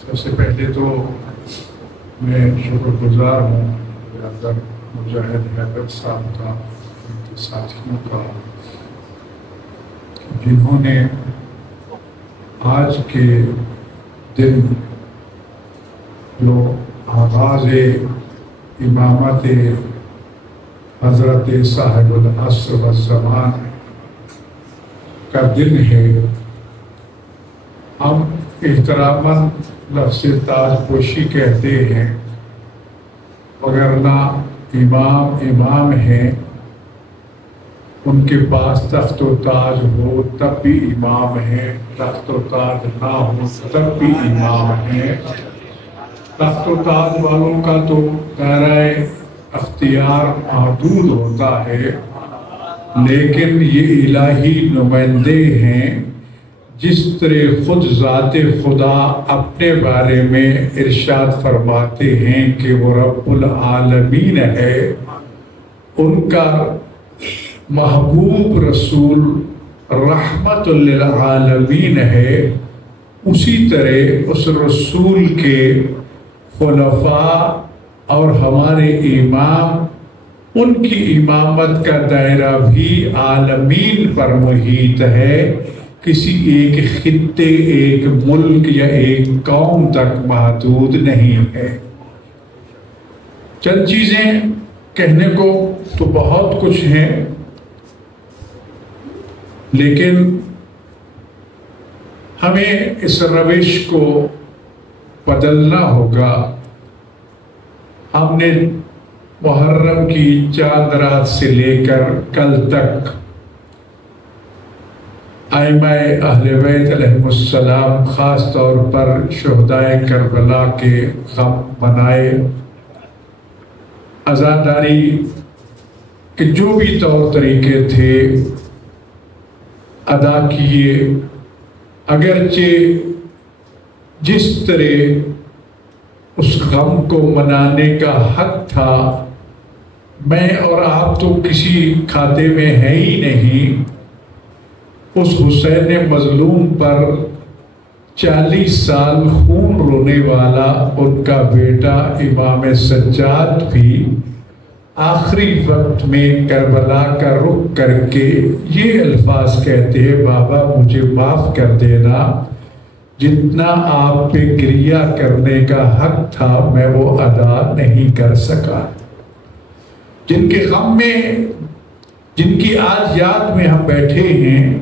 سب سے پہلے تو میں شکر گزار ہوں مجاہد حیدر صاحب کا، ان کے ساتھیوں کا، جنہوں نے آج کے دن جو آغاز امامت حضرت صاحب العصر والزمان کا دن ہے، ہم احتراماً لفظ تاج پوشی کہتے ہیں، وگرنہ امام ہیں، ان کے پاس تخت و تاج ہو تب بھی امام ہیں، تخت و تاج نہ ہو تب بھی امام ہیں۔ تخت و تاج والوں کا تو دائرہ اختیار محدود ہوتا ہے، لیکن یہ الہی نمائندے ہیں۔ جس طرح خود ذات خدا اپنے بارے میں ارشاد فرماتے ہیں کہ وہ رب العالمین ہے، ان کا محبوب رسول رحمت للعالمین ہے، اسی طرح اس رسول کے خلفاء اور ہمارے امام، ان کی امامت کا دائرہ بھی عالمین پر محیط ہے، کسی ایک خطے، ایک ملک یا ایک قوم تک محدود نہیں ہے۔ چند چیزیں کہنے کو تو بہت کچھ ہیں، لیکن ہمیں اس روش کو بدلنا ہوگا۔ ہم نے محرم کی چاند رات سے لے کر کل تک ائمہ اہل بیت علیہ السلام، خاص طور پر شہدائے کربلا کے غم منائے، عزاداری کے جو بھی طور طریقے تھے ادا کیے، اگرچہ جس طرح اس غم کو منانے کا حق تھا، میں اور آپ تو کسی کھاتے میں ہے ہی نہیں۔ اس حسین مظلوم پر 40 سال خون رونے والا ان کا بیٹا امام سجاد بھی آخری وقت میں کربلا کا رخ کر کے یہ الفاظ کہتے ہیں، بابا مجھے معاف کر دینا، جتنا آپ پہ گریہ کرنے کا حق تھا میں وہ ادا نہیں کر سکا۔ جن کے غم میں، جن کی آج یاد میں ہم بیٹھے ہیں،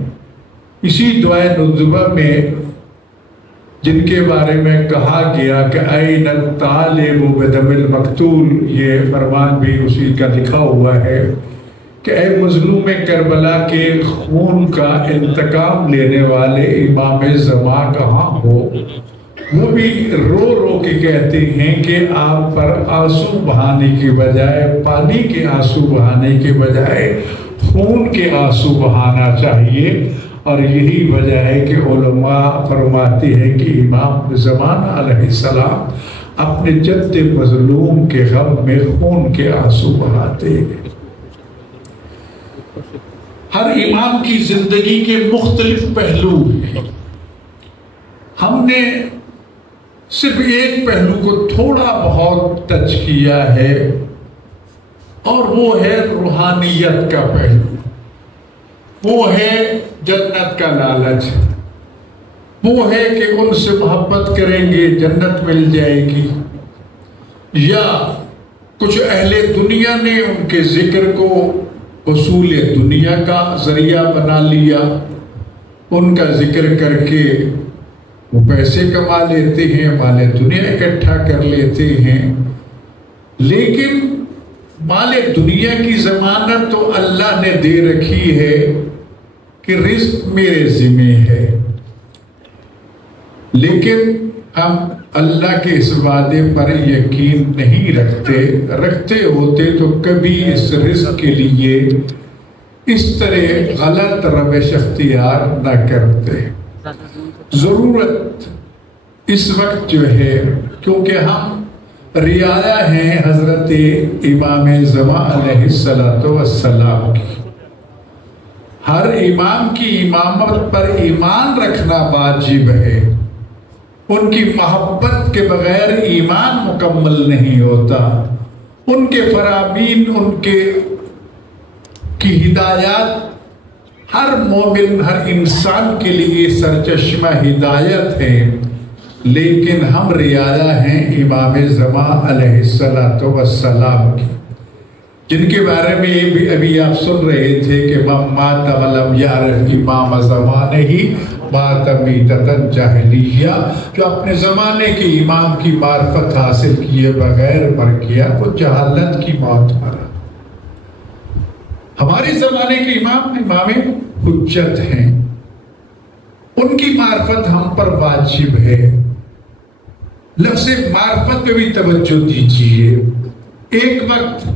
اسی دعائے نزبہ میں جن کے بارے میں کہا گیا کہ این الطالب بدم المقتول، یہ فرمان بھی اسی کا لکھا ہوا ہے کہ اے مظلوم کربلا کے خون کا انتقام لینے والے امام زمان کہاں ہو؟ وہ بھی رو رو کے کہتے ہیں کہ آپ پر آنسو بہانے کی بجائے، پانی کے آنسو بہانے کے بجائے خون کے آنسو بہانا چاہیے۔ اور یہی وجہ ہے کہ علماء فرماتے ہیں کہ امام زمانہ علیہ السلام اپنے جد مظلوم کے غم میں خون کے آنسو بہاتے ہیں۔ ہر امام کی زندگی کے مختلف پہلو ہیں، ہم نے صرف ایک پہلو کو تھوڑا بہت ٹچ کیا ہے، اور وہ ہے روحانیت کا پہلو، وہ ہے جنت کا لالچ، وہ ہے کہ ان سے محبت کریں گے جنت مل جائے گی، یا کچھ اہل دنیا نے ان کے ذکر کو حصول دنیا کا ذریعہ بنا لیا، ان کا ذکر کر کے وہ پیسے کما لیتے ہیں، مال دنیا اکٹھا کر لیتے ہیں۔ لیکن مال دنیا کی ضمانت تو اللہ نے دے رکھی ہے کہ رزق میرے ذمہ ہے، لیکن ہم اللہ کے اس وعدے پر یقین نہیں رکھتے ہوتے تو کبھی اس رزق کے لیے اس طرح غلط روش اختیار نہ کرتے۔ ضرورت اس وقت جو ہے، کیونکہ ہم رعایا ہیں حضرت امام زمان علیہ السلام کی، ہر امام کی امامت پر ایمان رکھنا واجب ہے. ان کی محبت کے بغیر ایمان مکمل نہیں ہوتا. ان کے فرامین، ان کی ہدایات ہر مومن، ہر انسان کے لیے سرچشمہ ہدایت ہے. لیکن ہم رعایا ہیں امام زمان علیہ السلام کی، جن کے بارے میں بھی ابھی آپ سن رہے تھے کہ مات ولم یعرف امام زمانے ہی مات میتۃ جاہلیہ، جو اپنے زمانے کے امام کی معرفت حاصل کیے بغیر مر گیا وہ جہالت کی موت مرا. ہمارے زمانے کے امام حجت ہیں، ان کی معرفت ہم پر واجب ہے. لفظ معرفت پہ بھی توجہ دیجیے. ایک وقت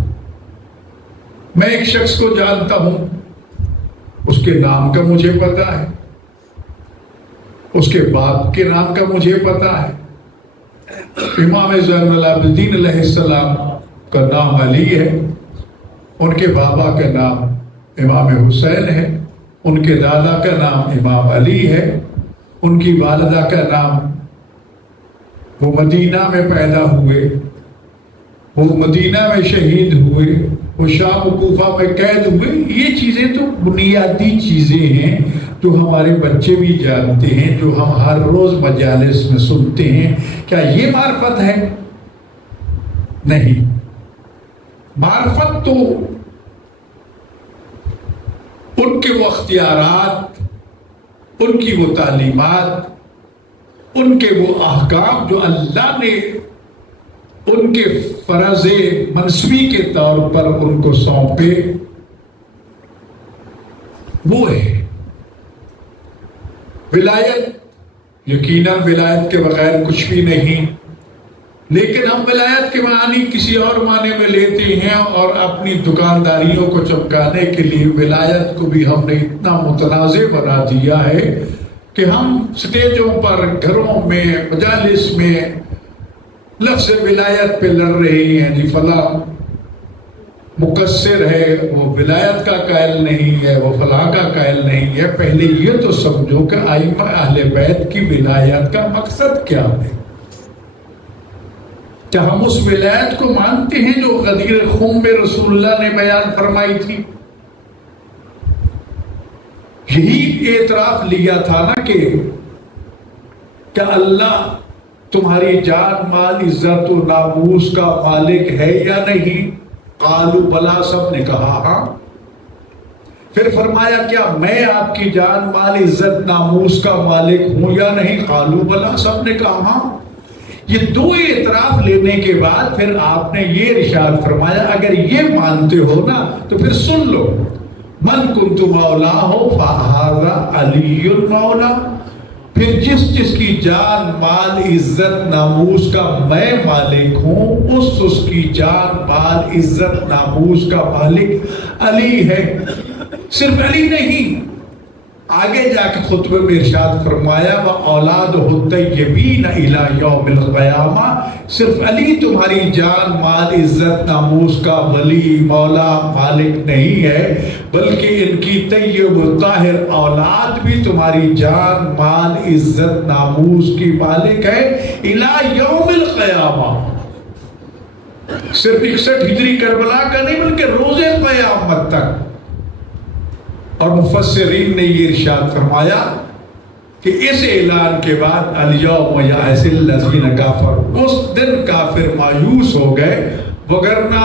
میں ایک شخص کو جانتا ہوں، اس کے نام کا مجھے پتا ہے، اس کے باپ کے نام کا مجھے پتا ہے. امام زین العابدین علیہ السلام کا نام علی ہے، ان کے بابا کا نام امام حسین ہے، ان کے دادا کا نام امام علی ہے، ان کی والدہ کا نام، وہ مدینہ میں پیدا ہوئے، وہ مدینہ میں شہید ہوئے، وہ شام و کوفہ میں قید ہوئے. یہ چیزیں تو بنیادی چیزیں ہیں جو ہمارے بچے بھی جانتے ہیں، جو ہم ہر روز مجالس میں سنتے ہیں. کیا یہ معرفت ہے؟ نہیں. معرفت تو ان کے وہ اختیارات، ان کی وہ تعلیمات، ان کے وہ احکام جو اللہ نے ان کے فرض منصبی کے طور پر ان کو سونپے، وہ ہے. ولایت یقیناً ولایت کے بغیر کچھ بھی نہیں، لیکن ہم ولایت کے معنی کسی اور معنی میں لیتے ہیں، اور اپنی دکانداریوں کو چمکانے کے لیے ولایت کو بھی ہم نے اتنا متنازع بنا دیا ہے کہ ہم سٹیجوں پر، گھروں میں، مجالس میں لفظ ولایت پہ لڑ رہے ہیں. جی فلاں مقصر ہے، وہ ولایت کا قائل نہیں ہے، وہ فلاں کا قائل نہیں ہے. پہلے یہ تو سمجھو کہ ائمہ اہل بیت کی ولایت کا مقصد کیا ہے. کیا ہم اس ولایت کو مانتے ہیں جو غدیر خون میں رسول اللہ نے بیان فرمائی تھی؟ یہی اعتراف لیا تھا نا کہ کیا اللہ تمہاری جان، مال، عزت و ناموس کا مالک ہے یا نہیں؟ قالوا بلا، سب نے کہا ہاں. پھر فرمایا کیا میں آپ کی جان، مال، عزت، ناموس کا مالک ہوں یا نہیں؟ قالوا بلا، سب نے کہا ہاں. یہ دو اعتراف لینے کے بعد پھر آپ نے یہ ارشاد فرمایا اگر یہ مانتے ہو نا تو پھر سن لو، من کنت مولا ہو فہذا علی مولا. پھر جس کی جان، مال، عزت، ناموس کا میں مالک ہوں، اس کی جان، مال، عزت، ناموس کا مالک علی ہے. صرف علی نہیں، آگے جا کے خطبے میں ارشاد فرمایا وَأَوْلَادُهُ الطَّيِّبِينَ إِلَى يَوْمِ الْقِيَامَةِ. صرف علی تمہاری جان، مال، عزت، ناموس کا ولی، مولا، مالک نہیں ہے، بلکہ ان کی طیب و طاہر اولاد بھی تمہاری جان، مال، عزت، ناموس کی مالک ہے إِلَى يَوْمِ الْقِيَامَةِ. صرف 61 ہجری کربلا کا نہیں بلکہ روز قیامت تک. اور مفسرین نے یہ ارشاد فرمایا کہ اس اعلان کے بعد الیوم یئس الذین کفروا، اس دن کافر مایوس ہو گئے، وگرنہ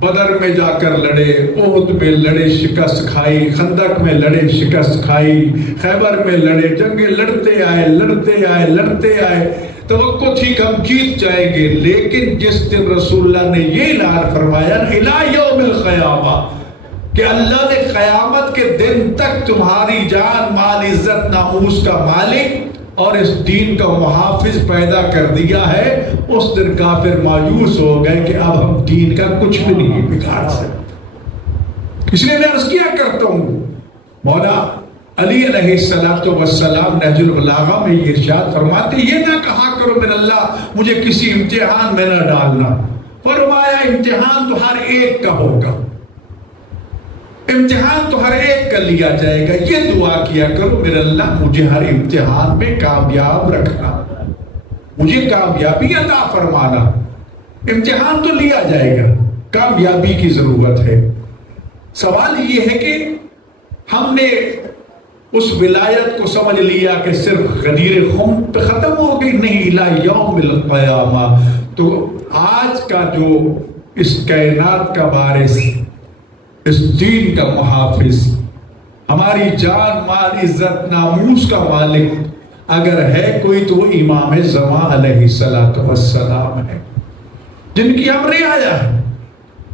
بدر میں جا کر لڑے، احد میں لڑے، شکست کھائی، خندق میں لڑے، شکست کھائی، خیبر میں لڑے، جنگیں لڑتے آئے، توقع تھی کہ ہم جیت جائیں گے. لیکن جس دن رسول اللہ نے یہ اعلان فرمایا الی یوم القیامہ کہ اللہ نے قیامت کے دن تک تمہاری جان، مال، عزت، ناموس کا مالک اور اس دین کا محافظ پیدا کر دیا ہے، اس دن کافر مایوس ہو گئے کہ اب ہم دین کا کچھ بھی نہیں بگاڑ سکتے. اس لیے میں عرض کیا کرتا ہوں، مولا علی علیہ السلام نہج البلاغہ میں یہ ارشاد فرماتے یہ نہ کہا کرو من اللہ مجھے کسی امتحان میں نہ ڈالنا. فرمایا امتحان تو ہر ایک کا ہوگا. امتحان تو ہر ایک کا لیا جائے گا. یہ دعا کیا کرو میرے اللہ مجھے ہر امتحان میں کامیاب رکھنا, مجھے کامیابی عطا فرمانا. امتحان تو لیا جائے گا, کامیابی کی ضرورت ہے. سوال یہ ہے کہ ہم نے اس ولایت کو سمجھ لیا کہ صرف غدیر خم پہ ختم ہو گئی, نہیں, الہ یوم القیامہ. تو آج کا جو اس کائنات کا وارث, اس دین کا محافظ, ہماری جان مال عزت ناموس کا مالک اگر ہے کوئی تو وہ امام زمان علیہ السلام ہے, جن کی ہم رعایا ہے.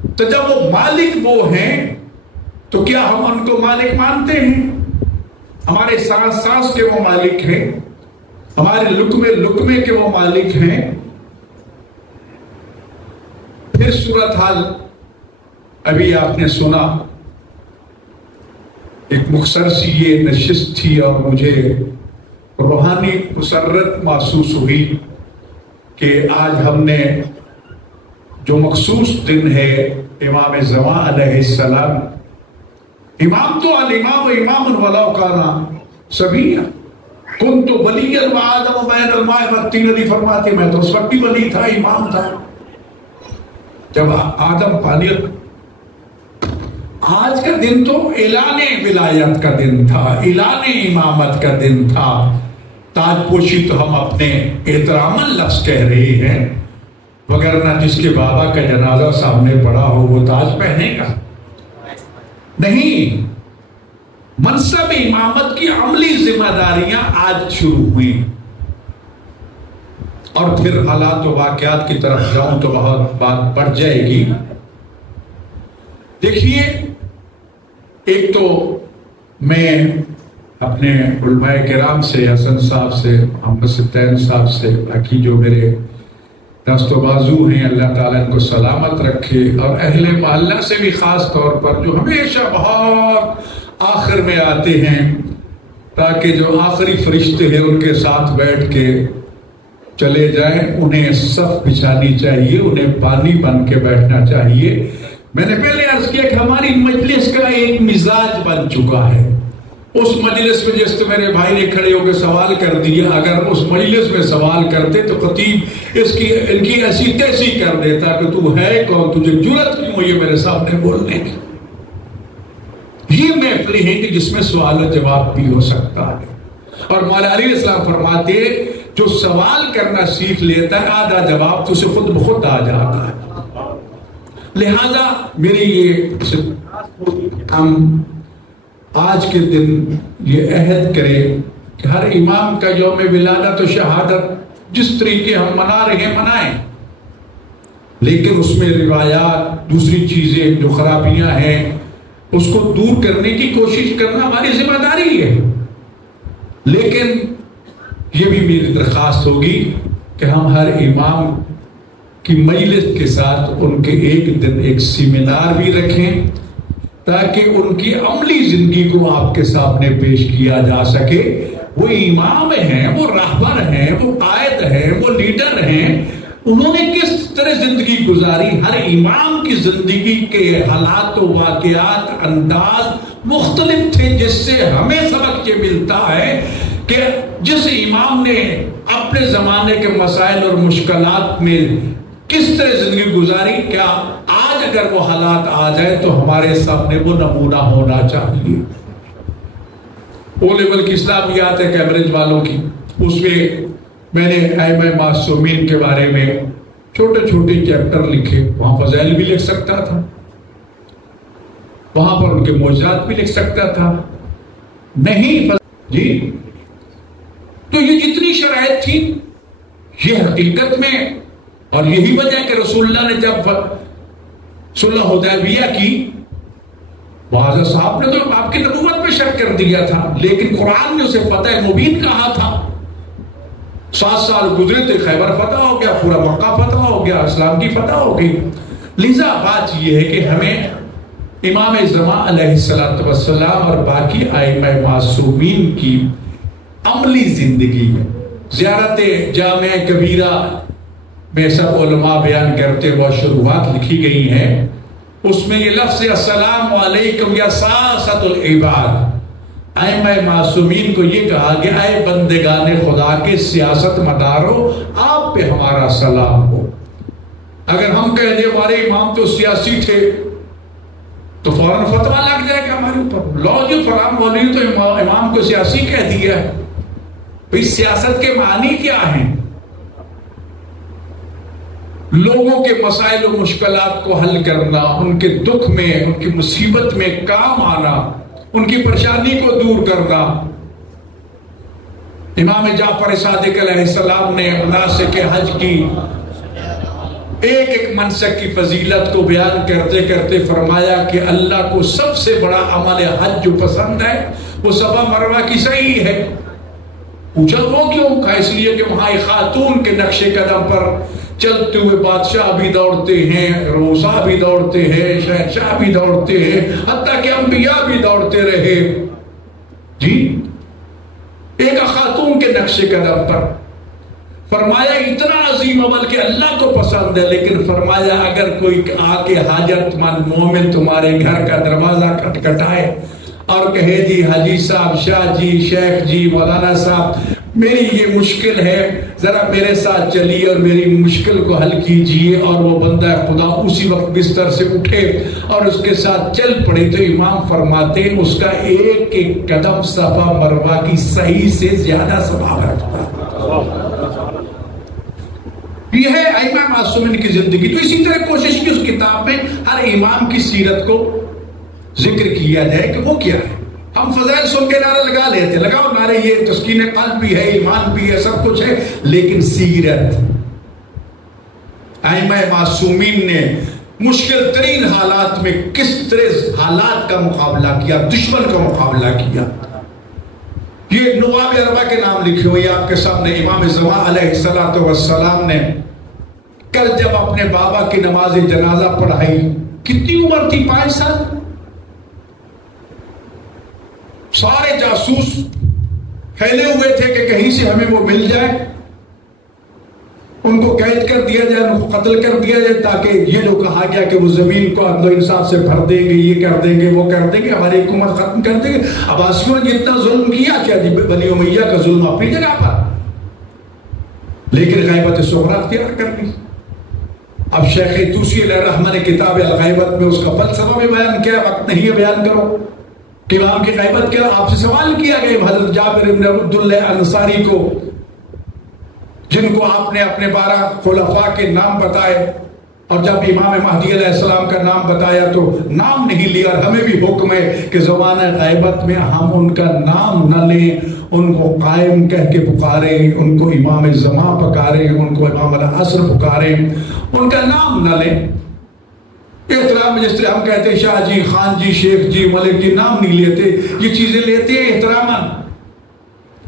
تو جب وہ مالک وہ ہیں تو کیا ہم ان کو مالک مانتے ہیں؟ ہمارے سانس سانس کے وہ مالک ہیں, ہمارے لقمے لقمے کے وہ مالک ہیں. پھر صورتحال ابھی آپ نے سنا, ایک مختصر سی یہ نشست تھی اور مجھے روحانی مسرت محسوس ہوئی کہ آج ہم نے جو مخصوص دن ہے امام زمان علیہ السلام, امام تو الامام امام ولو کانا سبیا کنت ولی وآدم بین الماء والطین, علی فرماتے میں تو اس وقت بھی ولی تھا, امام تھا جب آدم پانی. آج کا دن تو اعلان ولایت کا دن تھا, اعلان امامت کا دن تھا. تاج پوشی تو ہم اپنے احتراماً لفظ کہہ رہے ہیں, وگرنہ جس کے بابا کا جنازہ سامنے پڑا ہو وہ تاج پہنے گا نہیں. منصب امامت کی عملی ذمہ داریاں آج شروع ہوئی, اور پھر حالات و واقعات کی طرف جاؤں تو بہت بات بڑھ جائے گی. دیکھیے, ایک تو میں اپنے علماء کرام سے, حسن صاحب سے, محمد ستین صاحب سے, باقی جو میرے دست و بازو ہیں اللہ تعالیٰ ان کو سلامت رکھے, اور اہل محلہ سے بھی خاص طور پر جو ہمیشہ بہت آخر میں آتے ہیں تاکہ جو آخری فرشتے ہیں ان کے ساتھ بیٹھ کے چلے جائیں, انہیں صف بچھانی چاہیے, انہیں پانی بن کے بیٹھنا چاہیے. میں نے پہلے عرض کیا کہ ہماری مجلس کا ایک مزاج بن چکا ہے. اس مجلس میں جس تو میرے بھائی نے کھڑے ہو کے سوال کر دیا, اگر اس مجلس میں سوال کرتے تو خطیب ان کی ایسی تیسی کر دیتا کہ تو ہے کون, تجھے جرأت کیوں ہوئی میرے سامنے بولنے کی. یہ محفل ہے کہ جس میں سوال و جواب بھی ہو سکتا ہے, اور مولا علی السلام فرماتے جو سوال کرنا سیکھ لیتا ہے آدھا جواب تو اسے خود بخود آ جاتا ہے. لہذا میری یہ ہم آج کے دن یہ عہد کریں کہ ہر امام کا یوم ولادت و شہادت جس طریقے ہم منا رہے ہیں منائیں, لیکن اس میں روایات, دوسری چیزیں جو خرابیاں ہیں اس کو دور کرنے کی کوشش کرنا ہماری ذمہ داری ہے. لیکن یہ بھی میری درخواست ہوگی کہ ہم ہر امام کی مجلس کے ساتھ ان کے ایک دن ایک سیمینار بھی رکھیں تاکہ ان کی عملی زندگی کو آپ کے سامنے پیش کیا جا سکے. وہ امام ہیں, وہ راہبر ہیں, وہ قائد ہیں, وہ لیڈر ہیں, انہوں نے کس طرح زندگی گزاری. ہر امام کی زندگی کے حالات و واقعات انداز مختلف تھے, جس سے ہمیں سبق یہ ملتا ہے کہ جس امام نے اپنے زمانے کے مسائل اور مشکلات میں کس طرح زندگی گزاری, کیا آج اگر وہ حالات آ جائے تو ہمارے سامنے وہ نمونہ ہونا چاہیے. او لیول کی اسلامیات ہے کیمبرج والوں کی, اس میں میں نے ائمہ معصومین کے بارے میں چھوٹے چھوٹے چیپٹر لکھے. وہاں فضائل بھی لکھ سکتا تھا, وہاں پر ان کے معجزات بھی لکھ سکتا تھا, نہیں جی. تو یہ جتنی شرائط تھی یہ حقیقت میں, اور یہی وجہ ہے کہ رسول اللہ نے جب صلح حدیبیہ کی, حضرت صاحب نے تو آپ کی نبوت میں شک کر دیا تھا, لیکن قرآن نے اسے فتح مبین کہا تھا. 7 سال گزرے تو خیبر فتح ہو گیا, پورا مکہ فتح ہو گیا, اسلام کی فتح ہو گئی. لہذا بات یہ ہے کہ ہمیں امام زمان علیہ السلام اور باقی ائمہ معصومین کی عملی زندگی میں, زیارت جامع کبیرہ میں سب علماء بیان کرتے وہ شروحات لکھی گئی ہیں, اس میں یہ لفظ السلام علیکم یا ساسۃ العباد، ائمہ معصومین کو یہ کہا گیا اے بندگان خدا کے سیاست مدارو، آپ پہ ہمارا سلام ہو۔ اگر ہم کہہ دیں ہمارے امام تو سیاسی تھے تو فوراً فتویٰ لگ جائے گا ہمارے اوپر، لا جو فلاں مولوی تو امام کو سیاسی کہہ دیا ہے۔ بھئی سیاست کے معنی کیا ہیں؟ لوگوں کے مسائل و مشکلات کو حل کرنا، ان کے دکھ میں، ان کی مصیبت میں کام آنا، ان کی پریشانی کو دور کرنا۔ امام جعفر صادق علیہ السلام نے مناسک حج کی ایک ایک منسک کی فضیلت کو بیان کرتے کرتے فرمایا کہ اللہ کو سب سے بڑا عمل حج جو پسند ہے وہ صفا مروہ کی صحیح ہے۔ پوچھا وہ کیوں؟ کہا اس لیے کہ وہاں ایک خاتون کے نقش قدم پر چلتے ہوئے بادشاہ بھی دوڑتے ہیں، روسا بھی دوڑتے ہیں، شہنشاہ بھی دوڑتے ہیں، حتیٰ کہ انبیاء بھی دوڑتے رہے۔ جی ایک خاتون کے نقش قدم پر فرمایا اتنا عظیم عمل کہ اللہ کو پسند ہے، لیکن فرمایا اگر کوئی آ کے حاجت مند مومن تمہارے گھر کا دروازہ کھٹکھٹائے اور کہے جی حاجی صاحب، شاہ جی، شیخ جی، مولانا صاحب میری یہ مشکل ہے، ذرا میرے ساتھ چلیے اور میری مشکل کو حل کیجئے، اور وہ بندہ خدا اسی وقت بستر سے اٹھے اور اس کے ساتھ چل پڑے، تو امام فرماتے ہیں اس کا ایک ایک قدم صفا مروہ کی صحیح سے زیادہ ثواب رکھتا ہے۔ یہ ہے ائمہ معصومین کی زندگی۔ تو اسی طرح کوشش کی اس کتاب میں ہر امام کی سیرت کو ذکر کیا جائے کہ وہ کیا ہے۔ ہم فضائل سن کے نعرہ لگا لیتے، لگاؤ نعرے، یہ تسکین قلب بھی ہے، ایمان بھی ہے، سب کچھ ہے، لیکن سیرت ائمہ معصومین نے مشکل ترین حالات میں کس طرح حالات کا مقابلہ کیا، دشمن کا مقابلہ کیا۔ یہ نواب اربع کے نام لکھے ہوئے آپ کے سامنے۔ امام زمان علیہ السلام نے کل جب اپنے بابا کی نماز جنازہ پڑھائی، کتنی عمر تھی؟ 5 سال۔ سارے جاسوس پھیلے ہوئے تھے کہ کہیں سے ہمیں وہ مل جائے، ان کو قید کر دیا جائے، ان کو قتل کر دیا جائے، تاکہ یہ جو کہا گیا کہ وہ زمین کو عدل و انصاف سے بھر دیں گے، یہ کر دیں گے، وہ کر دیں گے، ہماری حکومت ختم کر دیں گے۔ عباسیوں نے جتنا ظلم کیا، کیا جی بنی امیہ کا ظلم اپنی جگہ پر، لیکن غیبت صغریٰ اختیار کر لی۔ اب شیخ طوسی علیہ الرحمہ نے کتاب الغیبت میں اس کا فلسفہ بھی بیان کیا، وقت نہیں ہے بیان کرو کہ امام کی غیبت کیا۔ آپ سے سوال کیا گیا حضرت جابر بن عبداللہ انصاری کو، جن کو آپ نے اپنے 12 خلفاء کے نام بتائے، اور جب امام مہدی علیہ السلام کا نام بتایا تو نام نہیں لیا، اور ہمیں بھی حکم ہے کہ زمانہ غیبت میں ہم ان کا نام نہ لیں، ان کو قائم کہہ کے پکاریں، ان کو امام زمان پکاریں، ان کو امام العصر پکاریں، ان کا نام نہ لیں۔ احترام جس طرح ہم کہتے ہیں شاہ جی، خان جی، شیخ جی، ملک جی، نام نہیں لیتے، یہ چیزیں لیتے ہیں احتراما،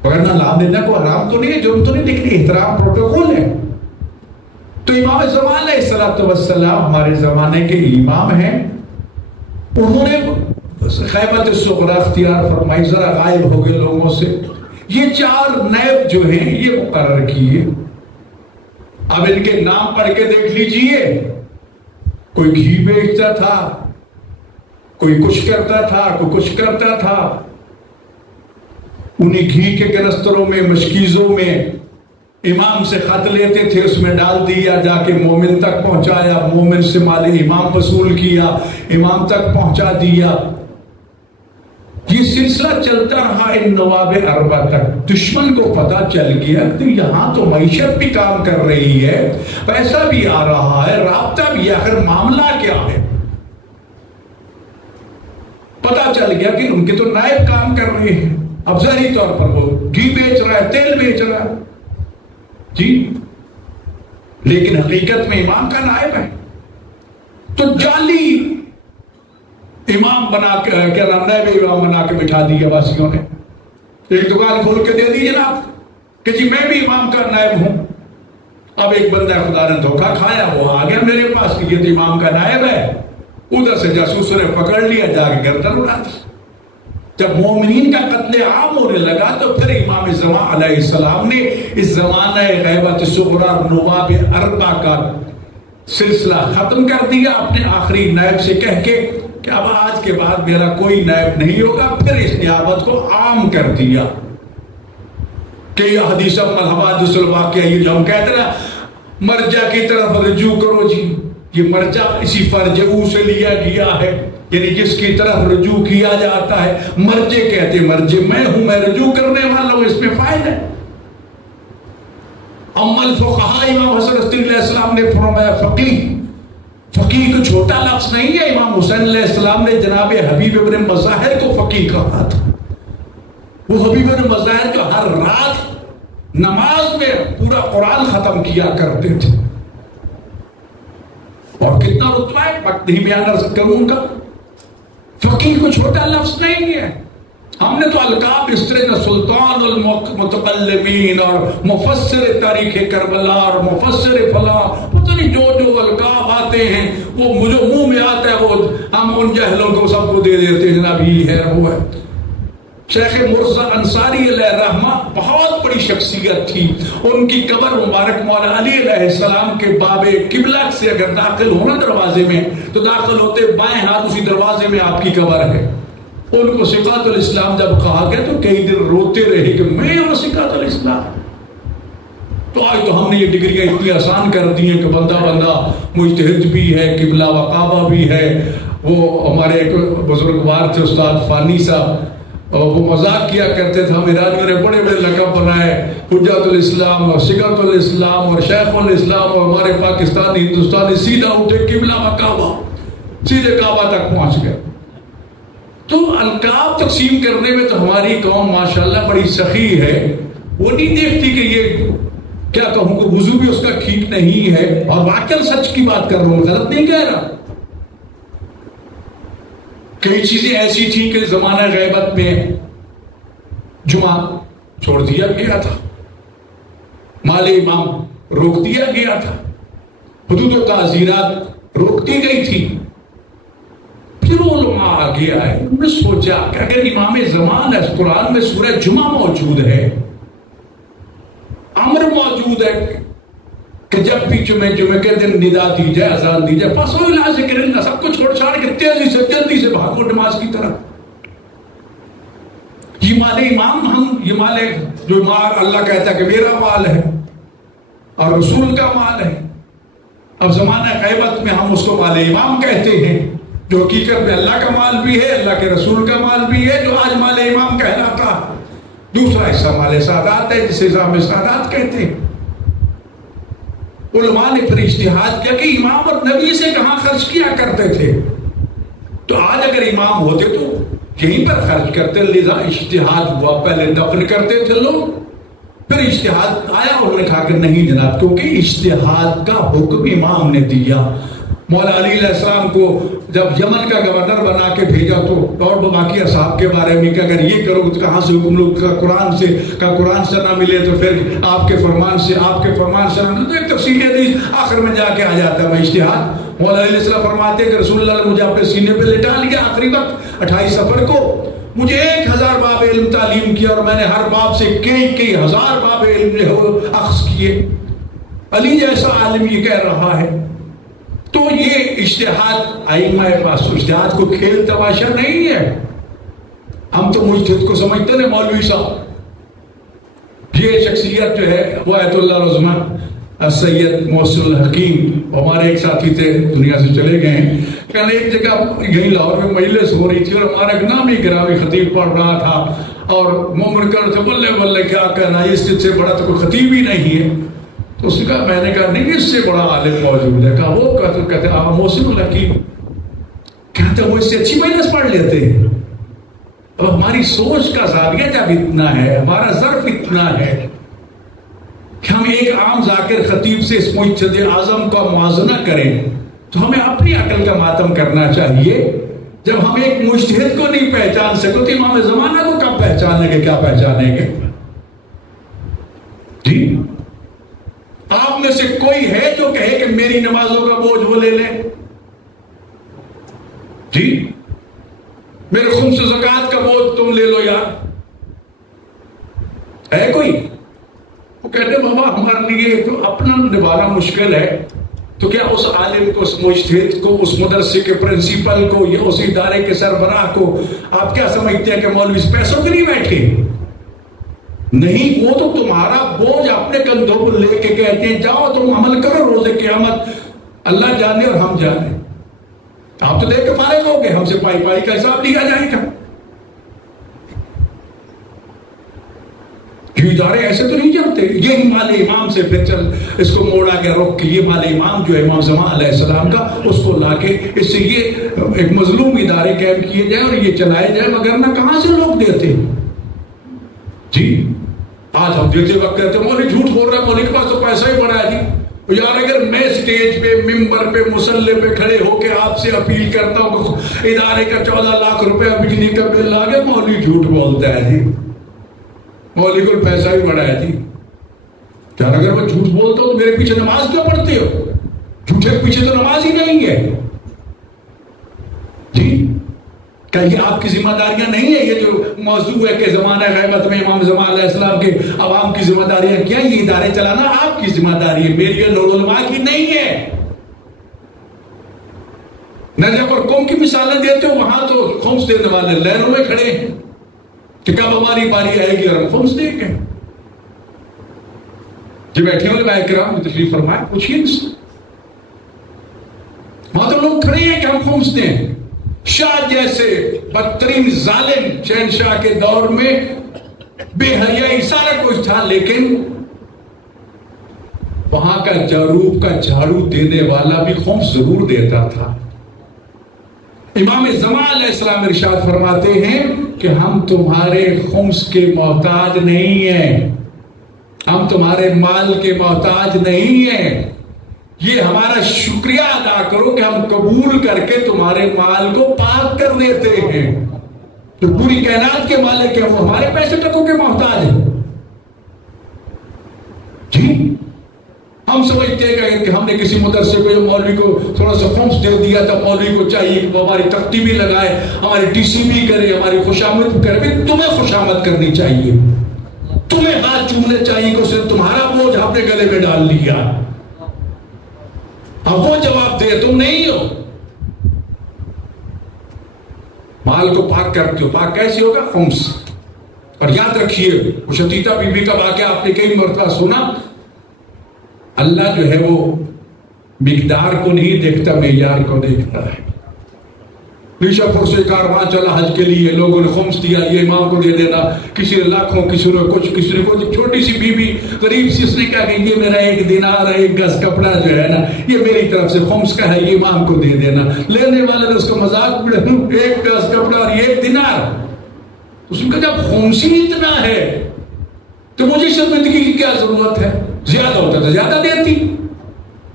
ورنہ نام لینا کو حرام تو نہیں ہے، جرم تو نہیں، لیکن احترام پروٹوکول ہے۔ تو امام زمان علیہ السلام ہمارے زمانے کے امام ہیں، انہوں نے غیبت صغریٰ اختیار فرمائی، ذرا غائب ہو گئے لوگوں سے۔ یہ 4 نائب جو ہیں یہ مقرر کیے، اب ان کے نام پڑھ کے دیکھ لیجئے۔ کوئی گھی بیچتا تھا، کوئی کچھ کرتا تھا، کوئی کچھ کرتا تھا، انہیں گھی کے کنستروں میں، مشکیزوں میں امام سے خط لیتے تھے، اس میں ڈال دیا، جا کے مومن تک پہنچایا، مومن سے مال امام وصول کیا، امام تک پہنچا دیا۔ یہ سلسلہ چلتا رہا ان نواب اربع تک۔ دشمن کو پتا چل گیا کہ یہاں تو معیشت بھی کام کر رہی ہے، پیسہ بھی آ رہا ہے، رابطہ بھی، آخر معاملہ کیا ہے؟ پتا چل گیا کہ ان کے تو نائب کام کر رہے ہیں۔ اب ظاہری طور پر وہ گھی بیچ رہا ہے، تیل بیچ رہا ہے جی، لیکن حقیقت میں امام کا نائب ہے۔ تو جعلی امام بنا کے، کیا نام، نائب امام بنا کے بٹھا دی عباسیوں نے۔ ایک دکان کھول کے دے دی جناب کہ جی میں بھی امام کا نائب ہوں۔ اب ایک بندہ خدا نے دھوکہ کھایا، وہ آ گیا میرے پاس کہ یہ تو امام کا نائب ہے، ادھر سے جاسوسوں نے پکڑ لیا، جا کے گردن اڑا دی۔ جب مومنین کا قتل عام ہونے لگا تو پھر امام زمان علیہ السلام نے اس زمانہ غیبت صغریٰ نواب اربع کا سلسلہ ختم کر دیا اپنے آخری نائب سے کہہ کے کہ اب آج کے بعد میرا کوئی نائب نہیں ہوگا. پھر اس نیابت کو عام کر دیا کہ یہ حدیث الحوادث الواقعہ، یہ جو ہم کہتے ہیں مرجع کی طرف رجوع کرو جی، یہ مرجع اسی فرجعو سے لیا گیا ہے، یعنی جس کی طرف رجوع کیا جاتا ہے. مرجع کہتے ہیں مرجع میں ہوں، میں رجوع کرنے والا ہوں، اس میں فائدہ ہے. الفقہاء امام حسن عسکری علیہ السلام نے فرمایا فقیہ کو چھوٹا لفظ نہیں ہے. امام حسین علیہ السلام نے جناب حبیب ابن مظاہر کو فقیہ کہا تھا. وہ حبیب ابن مظاہر جو ہر رات نماز میں پورا قرآن ختم کیا کرتے تھے، اور کتنا رتبہ ہے وقت نہیں بیان کروں گا. فقیہ کو چھوٹا لفظ نہیں ہے. ہم نے تو القاب اس طرح نہ سلطان المتکلمین اور مفسر تاریخ کربلا اور مفسر فلاں، پتہ نہیں جو القاب آتے ہیں وہ مجھے منہ میں آتا ہے وہ ہم ان جہلوں کو سب کو دے دیتے ہیں جناب یہ ہے وہ ہے. شیخ مرزا انصاری علیہ رحمہ بہت بڑی شخصیت تھی. ان کی قبر مبارک مولا علی علیہ السلام کے باب قبلہ سے اگر داخل ہونا دروازے میں تو داخل ہوتے بائیں ہاتھ اسی دروازے میں آپ کی قبر ہے. ان کو ثقات الاسلام جب کہا گیا تو کئی دن روتے رہے کہ میں اور ثقات الاسلام. تو آج تو ہم نے یہ ڈگریاں اتنی آسان کر دی ہیں کہ بندہ مجتہد بھی ہے، قبلہ و کعبہ بھی ہے. وہ ہمارے ایک بزرگوار تھے استاد فانی صاحب، وہ مذاق کیا کرتے تھے ہم ایرانیوں نے بڑے بڑے لقب بنائے، حجت الاسلام اور ثقات الاسلام اور شیخ الاسلام، اور ہمارے پاکستانی ہندوستانی سیدھا اٹھے قبلہ و کعبہ، سیدھے کعبہ تک پہنچ گئے. تو القاب تقسیم کرنے میں تو ہماری قوم ماشاءاللہ بڑی سخی ہے. وہ نہیں دیکھتی کہ یہ کیا کہوں کہ وضو بھی اس کا ٹھیک نہیں ہے. اور واقعا سچ کی بات کر رہا ہوں، غلط نہیں کہہ رہا. کئی چیزیں ایسی تھیں کہ زمانہ غیبت میں جمعہ چھوڑ دیا گیا تھا، مال امام روک دیا گیا تھا، حدود و تعزیرات روک دی گئی تھی. پھر علماء آگے آئے، انہوں نے سوچا کہ اگر امام زمان ہے، قرآن میں سورہ جمعہ موجود ہے، امر موجود ہے کہ جب بھی جمعے کے دن ندا دی جائے، اذان دی جائے، فَصَوْا إِلَىٰ ذِكْرِ اللَّهِ، سب کو چھوڑ چھاڑ کے تیزی سے جلدی سے بھاگو نماز کی طرف. یہ مال امام، یہ مال جو مال اللہ کہتا ہے کہ میرا مال ہے اور رسول کا مال ہے. اب زمانہ غیبت میں ہم اس کو مال امام کہتے ہیں، جو حقیقت میں اللہ کا مال بھی ہے، اللہ کے رسول کا مال بھی ہے، جو آج مال امام کہلاتا. دوسرا حصہ مال سادات ہے جسے نظام سادات کہتے ہیں. علماء نے پھر اجتہاد کیا کہ امام اور نبی سے کہاں خرچ کیا کرتے تھے. تو آج اگر امام ہوتے تو یہیں پر خرچ کرتے، لذا اجتہاد ہوا. پہلے دفن کرتے تھے لوگ، پھر اجتہاد آیا، انہوں نے کہا کہ نہیں جناب، کیونکہ اجتہاد کا حکم امام نے دیا. مولا علی علیہ السلام کو جب یمن کا گورنر بنا کے بھیجا تو اور باقی اصحاب کے بارے میں کہ اگر یہ کرو تو کہاں سے حکم لوگ قرآن سے نہ ملے تو پھر آپ کے فرمان سے نہ ملے. تو ایک تفصیل حدیث آخر میں جا کے آ جاتا ہے. میں اجتہاد مولا علیہ السلام فرماتے ہیں کہ رسول اللہ نے مجھے اپنے سینے پہ لٹا لیا آخری وقت 28 سفر کو، مجھے 1000 باب علم تعلیم کیا اور میں نے ہر باب سے کئی ہزار باب علم اخذ کیے. علی جیسا عالم یہ کہہ رہا ہے. تو یہ اجتہاد ائمہ پاس اجتہاد کو کھیل تماشا نہیں ہے. ہم تو مجتہد کو سمجھتے ہیں مولوی صاحب. یہ شخصیت جو ہے وہ آیت اللہ رضمن سید محسن الحکیم ہمارے ایک ساتھی تھے، دنیا سے چلے گئے ہیں. کل ایک جگہ یہی لاہور میں مجلس ہو رہی تھی اور ہمارا ایک نامی گرامی خطیب پڑھ رہا تھا اور مومن کر تھے بلے بلے کیا کہنا، اس سے بڑا تو کوئی خطیب ہی نہیں ہے. تو اس نے کہا، میں نے کہا نہیں اس سے بڑا عالم موجود ہے. کہا وہ کہتے محسن الحکیم کہتے وہ اس سے اچھی مجلس پڑھ لیتے ہیں. اب ہماری سوچ کا زاویہ جب اتنا ہے، ہمارا ظرف اتنا ہے کہ ہم ایک عام ذاکر خطیب سے اس مجتہد اعظم کا موازنہ کریں تو ہمیں اپنی عقل کا ماتم کرنا چاہیے. جب ہم ایک مجتہد کو نہیں پہچان سکتے تو امام زمانہ کو کب پہچانیں گے، کیا پہچانیں گے؟ جی آپ میں سے کوئی ہے جو کہے کہ میری نمازوں کا بوجھ وہ لے لیں؟ جی میرے خمس زکوٰۃ کا بوجھ تم لے لو یار. ہے کوئی؟ وہ کہتے بابا ہمارے لیے تو اپنا نبھانا مشکل ہے، تو کیا اس عالم کو، اس مجتہد کو، اس مدرسے کے پرنسپل کو یا اس ادارے کے سربراہ کو آپ کیا سمجھتے ہیں کہ مولوی پیسوں کے نہیں بیٹھے؟ نہیں، وہ تو تمہارا بوجھ اپنے کندھوں پر لے کے کہتے ہیں جاؤ تم عمل کرو، روز قیامت اللہ جانے اور ہم جانے۔ آپ تو دیکھ کے فارغ ہو گئے، ہم سے پائی پائی کا حساب لیا جائے گا۔ یہ ادارے ایسے تو نہیں چلتے۔ یہ مال امام سے پھر چل اس کو موڑا گیا رخ کہ یہ مال امام جو ہے امام زمان علیہ السلام کا، اس کو لا کے اس سے یہ ایک مظلوم ادارے قائم کیے جائیں اور یہ چلائے جائیں، مگر نہ کہاں سے لوگ دیتے؟ جی آج ہم دیتے وقت کہتے ہیں مولوی جھوٹ بول رہا ہے، مولوی کے پاس تو پیسہ ہی بڑا ہے۔ جی یار اگر میں سٹیج پہ، ممبر پہ، مصلی پہ کھڑے ہو کے آپ سے اپیل کرتا ہوں ادارے کا 14 لاکھ روپے بجلی کا بل آ گیا، مولوی جھوٹ بولتا ہے جی، مولوی کو پیسہ ہی بڑا ہے جی۔ کیا اگر میں جھوٹ بولتا ہوں تو میرے پیچھے نماز کیوں پڑھتے ہو؟ جھوٹے کے پیچھے تو نماز ہی نہیں ہے جی۔ کیا یہ آپ کی ذمہ داریاں نہیں ہے؟ یہ جو موضوع ہے کہ زمانہ غیبت میں امام زمان علیہ السلام کے عوام کی ذمہ داریاں کیا؟ یہ ادارے چلانا آپ کی ذمہ داری ہے، میری نور علماء کی نہیں ہے۔ نہ جب پر قوم کی مثالیں دیتے ہو وہاں تو خمس دینے والے لہروں میں کھڑے ہیں کہ کب ہماری باری آئے گی اور ہم خمس دیں گے۔ جی بیٹھے ہوئے علماء کرام تشریف فرمائے، پوچھیے ان سے، وہاں تو لوگ کھڑے ہیں کہ ہم خمس دیں۔ شاہ جیسے بدترین ظالم شہنشاہ کے دور میں بے حیائی سارا کچھ تھا، لیکن وہاں کا جاروب کا جھاڑو دینے والا بھی خمس ضرور دیتا تھا۔ امام زمان علیہ السلام ارشاد فرماتے ہیں کہ ہم تمہارے خمس کے محتاج نہیں ہیں، ہم تمہارے مال کے محتاج نہیں ہیں، یہ ہمارا شکریہ ادا کرو کہ ہم قبول کر کے تمہارے مال کو پاک کر دیتے ہیں۔ تو پوری کائنات کے مالک ہیں، وہ ہمارے پیسے ٹکوں کے محتاج ہیں جی۔ ہم سمجھتے ہیں کہ ہم نے کسی مدرسے کو، مولوی کو تھوڑا سا خمس دے دیا تھا، مولوی کو چاہیے کہ وہ ہماری تختی بھی لگائے، ہماری ٹی سی بھی کرے، ہماری خوشامد کرے۔ تمہیں خوشامد کرنی چاہیے، تمہیں ہاتھ چومنے چاہیے کہ اس نے تمہارا بوجھ اپنے گلے میں ڈال لیا، اب وہ جواب دے، تم نہیں ہو۔ مال کو پاک کرتے ہو، پاک کیسے ہوگا؟ خمس۔ اور یاد رکھیے شتیتا بی بی کا واقعہ آپ نے کئی مرتبہ سنا، اللہ جو ہے وہ مقدار کو نہیں دیکھتا، معیار کو دیکھتا ہے۔ نیشا پور سے کارواں چلا حج کے لیے، لوگوں نے خمس دیا، یہ امام کو دے دینا، کسی نے لاکھوں، کسی نے کچھ، کسی نے کچھ۔ چھوٹی سی بی بی غریب سی، اس نے کہا کہ یہ میرا 1 دینار ہے، 1 گز کپڑا جو ہے نا، یہ میری طرف سے خمس کا ہے، یہ امام کو دے دینا۔ لینے والے نے اس کو مذاق بڑھا، 1 گز کپڑا اور 1 دینار۔ اس نے کہا جب خمس ہی اتنا ہے تو مجھے شرمندگی کی کیا ضرورت ہے؟ زیادہ ہوتا تو زیادہ دیتی،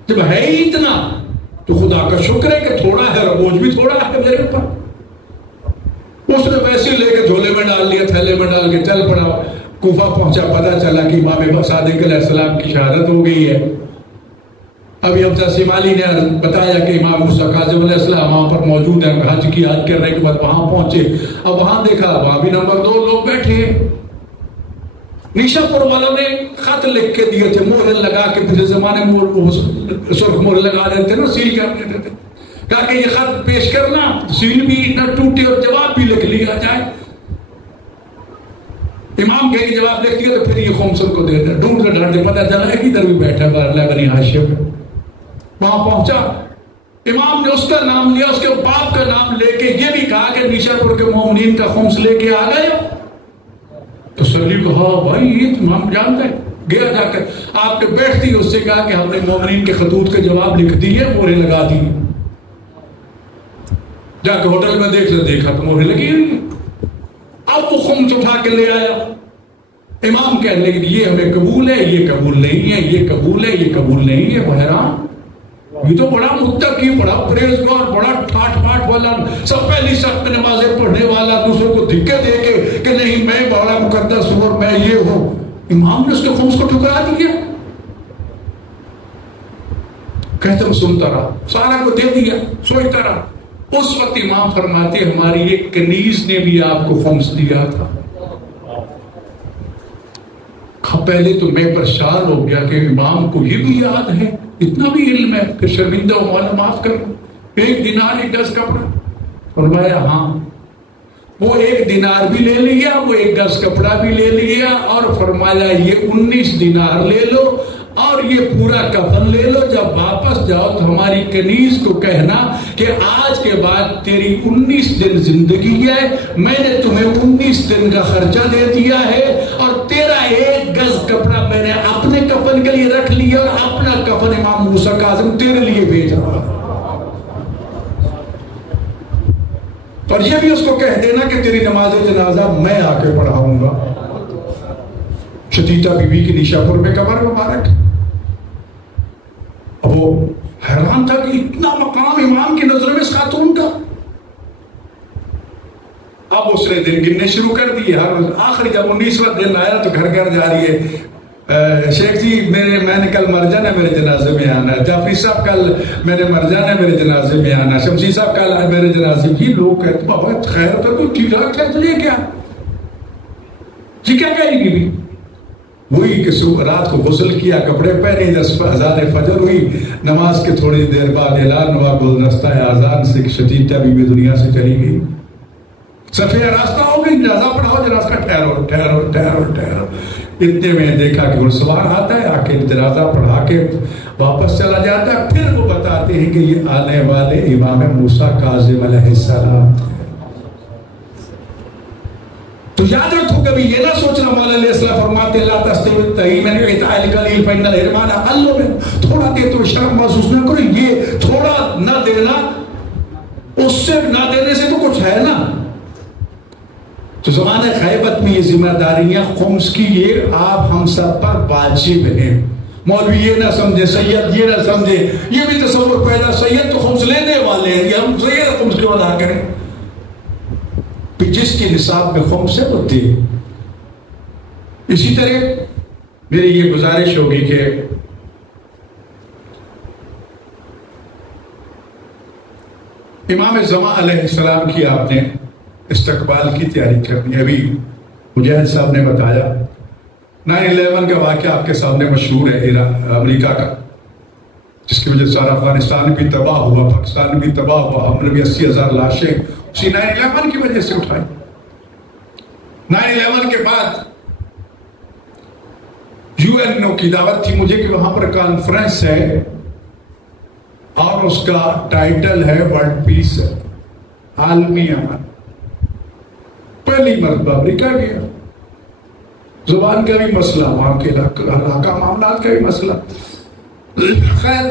جب ہے ہی اتنا تو خدا کا شکر ہے کہ تھوڑا ہے، بوجھ بھی تھوڑا ہے میرے اوپر۔ اس نے ویسے لے کے جھولے میں ڈال لیا، تھیلے میں ڈال کے چل پڑا۔ کوفہ پہنچا، پتہ چلا کہ امام صادق علیہ السلام کی شہادت ہو گئی ہے۔ ابھی ابتدا سیمالی نے بتایا کہ امام موسیٰ کاظم علیہ السلام وہاں پر موجود ہیں، حج کی حج کرنے کے بعد وہاں پہنچے۔ اب وہاں دیکھا، وہاں بھی نمبر 2 لوگ بیٹھے ہیں۔ نیشا پور والوں نے خط لکھ کے دیے تھے، مہر لگا کے، پچھلے زمانے میں سرخ مہر لگا دیتے نا، سیل کر دیتے تھے، کہا کہ یہ خط پیش کرنا، سیل بھی نہ ٹوٹے اور جواب بھی لکھ لیا جائے۔ امام کہے کہ جواب لکھ دیا تو پھر یہ خمس کو دے دے۔ ڈھونڈتے ڈھونڈتے پتہ چلا کہ ادھر بھی بیٹھا ہے بنی ہاشم۔ وہاں پہنچا، امام نے اس کا نام لیا، اس کے باپ کا نام لے کے یہ بھی کہا کہ نیشا پور کے مومنین کا خمس لے کے آ گئے۔ تو سلی کو ہاں بھائی یہ تو ہم جانتے ہیں۔ گیا جا کر آپ نے بیٹھتی اس سے کہا کہ ہم نے مومنین کے خطوط کے جواب لکھ دیے، مہریں لگا دی۔ جا کے ہوٹل میں دیکھا تو مہریں لگی ہوئی ہیں۔ اب وہ خمس اٹھا کے لے آیا، امام کہنے لگے یہ ہمیں قبول ہے، یہ قبول نہیں ہے، یہ قبول ہے، یہ قبول نہیں ہے۔ وہ حیران، یہ تو بڑا متقی، بڑا پرہیزگار، بڑا ٹھاٹ پاٹ والا، سب پہلی سخت نمازیں پڑھنے والا، دوسروں کو دھکے دے کے کہ نہیں میں بڑا مقدس ہوں اور میں یہ ہوں۔ امام نے اس کے خمس کو ٹھکرا دیا، کہتے ہیں سنتا رہا، سارا کو دے دیا، سوچتا رہا۔ اس وقت امام فرماتے ہماری ایک کنیز نے بھی آپ کو خمس دیا تھا۔ پہلے تو میں پریشان ہو گیا کہ امام کو یہ بھی یاد ہے اتنا بھی علم ہے؟ کہ شرمندہ ہو مولا معاف کر، 1 دینار 1 گز کپڑا۔ فرمایا ہاں۔ وہ 1 دینار بھی لے لیا، وہ 1 گز کپڑا بھی لے لیا، اور فرمایا یہ 19 دینار لے لو اور یہ پورا کفن لے لو، جب واپس جاؤ تو ہماری کنیز کو کہنا کہ آج کے بعد تیری 19 دن زندگی ہے، میں نے تمہیں 19 دن کا خرچہ دے دیا ہے، اور تیرا 1 گز کپڑا میں نے اپنے کفن کے لیے رکھ لیا، اور اپنا کفن امام موسیٰ کاظم تیرے لیے بھیج رہا۔ اور یہ بھی اس کو کہہ دینا کہ تیری نماز جنازہ میں آ کے پڑھاؤں گا۔ شتیتا بی بی کی نیشا پور میں قبر مبارک۔ اب وہ حیران تھا کہ اتنا مقام امام کی نظر میں اس خاتون کا۔ اب اس نے دن گننے شروع کر دیے، ہر آخری جب 19واں دن آیا تو گھر گھر جا رہی ہے، شیخ جی میں نے کل مر جانا، میرے جنازے میں آنا، جعفری صاحب کل میں نے مر جانا، میرے جنازے میں آنا، شمسی صاحب کل میرے جنازے میں۔ لوگ کہتے بابا خیر ہوتا تو ٹھیک ٹھاک چلیے کیا جی، کیا کہے گی بھی؟ وہی کہ رات کو غسل کیا، کپڑے پہنے، اذان فجر ہوئی، نماز کے تھوڑی دیر بعد اعلان ہوا گلدستہ اذان سے کہ شتیتا بی بی دنیا سے چلی گئی۔ صفحہ راستہ ہو گئی، جنازہ پڑھاؤ، جنازہ ٹھہرو ٹھہرو ٹھہرو ٹھہرو۔ اتنے میں دیکھا کہ گھڑسوار آتا ہے، آ کے جنازہ پڑھا کے واپس چلا جاتا ہے۔ پھر وہ بتاتے ہیں کہ یہ آنے والے امام موسیٰ کاظم علیہ السلام تھے۔ تو یاد رکھو، کبھی یہ نہ سوچنا، مولا علیہ السلام فرماتے لا تستوی الطعام من اعطاء القلیل فإن الحرمان اقل منه، تھوڑا دے تو شرم محسوس نہ کرو، یہ تھوڑا نہ دینا، اس سے نہ دینے سے تو کچھ ہے نا۔ تو زمانہ غیبت میں یہ ذمہ داریاں خمس کی یہ آپ ہم سب پر واجب ہیں۔ مولوی یہ نہ سمجھے، سید یہ نہ سمجھے، یہ بھی تصور پیدا، سید تو خمس لینے والے ہیں، یہ ہم سید خمس کیوں ادا کریں؟ جس کے نصاب میں خمس ہے وہ دے۔ اسی طرح میری یہ گزارش ہوگی کہ امام زمان علیہ السلام کی آپ نے استقبال کی تیاری کرنی ہے۔ ابھی مجاہد صاحب نے بتایا 9/11 کا واقعہ آپ کے سامنے مشہور ہے، امریکہ کا، جس کی وجہ سے سارا افغانستان بھی تباہ ہوا، پاکستان بھی تباہ ہوا، ہم نے بھی 80,000 لاشیں اسی 9/11 کی وجہ سے اٹھائی۔ 9/11 کے بعد UN کی دعوت تھی مجھے کہ وہاں پر کانفرنس ہے اور اس کا ٹائٹل ہے ورلڈ پیس، عالمی امن۔ پہلی مرتبہ امریکہ گیا، زبان کا بھی مسئلہ، وہاں کے علاقہ معاملات کا بھی مسئلہ۔ خیر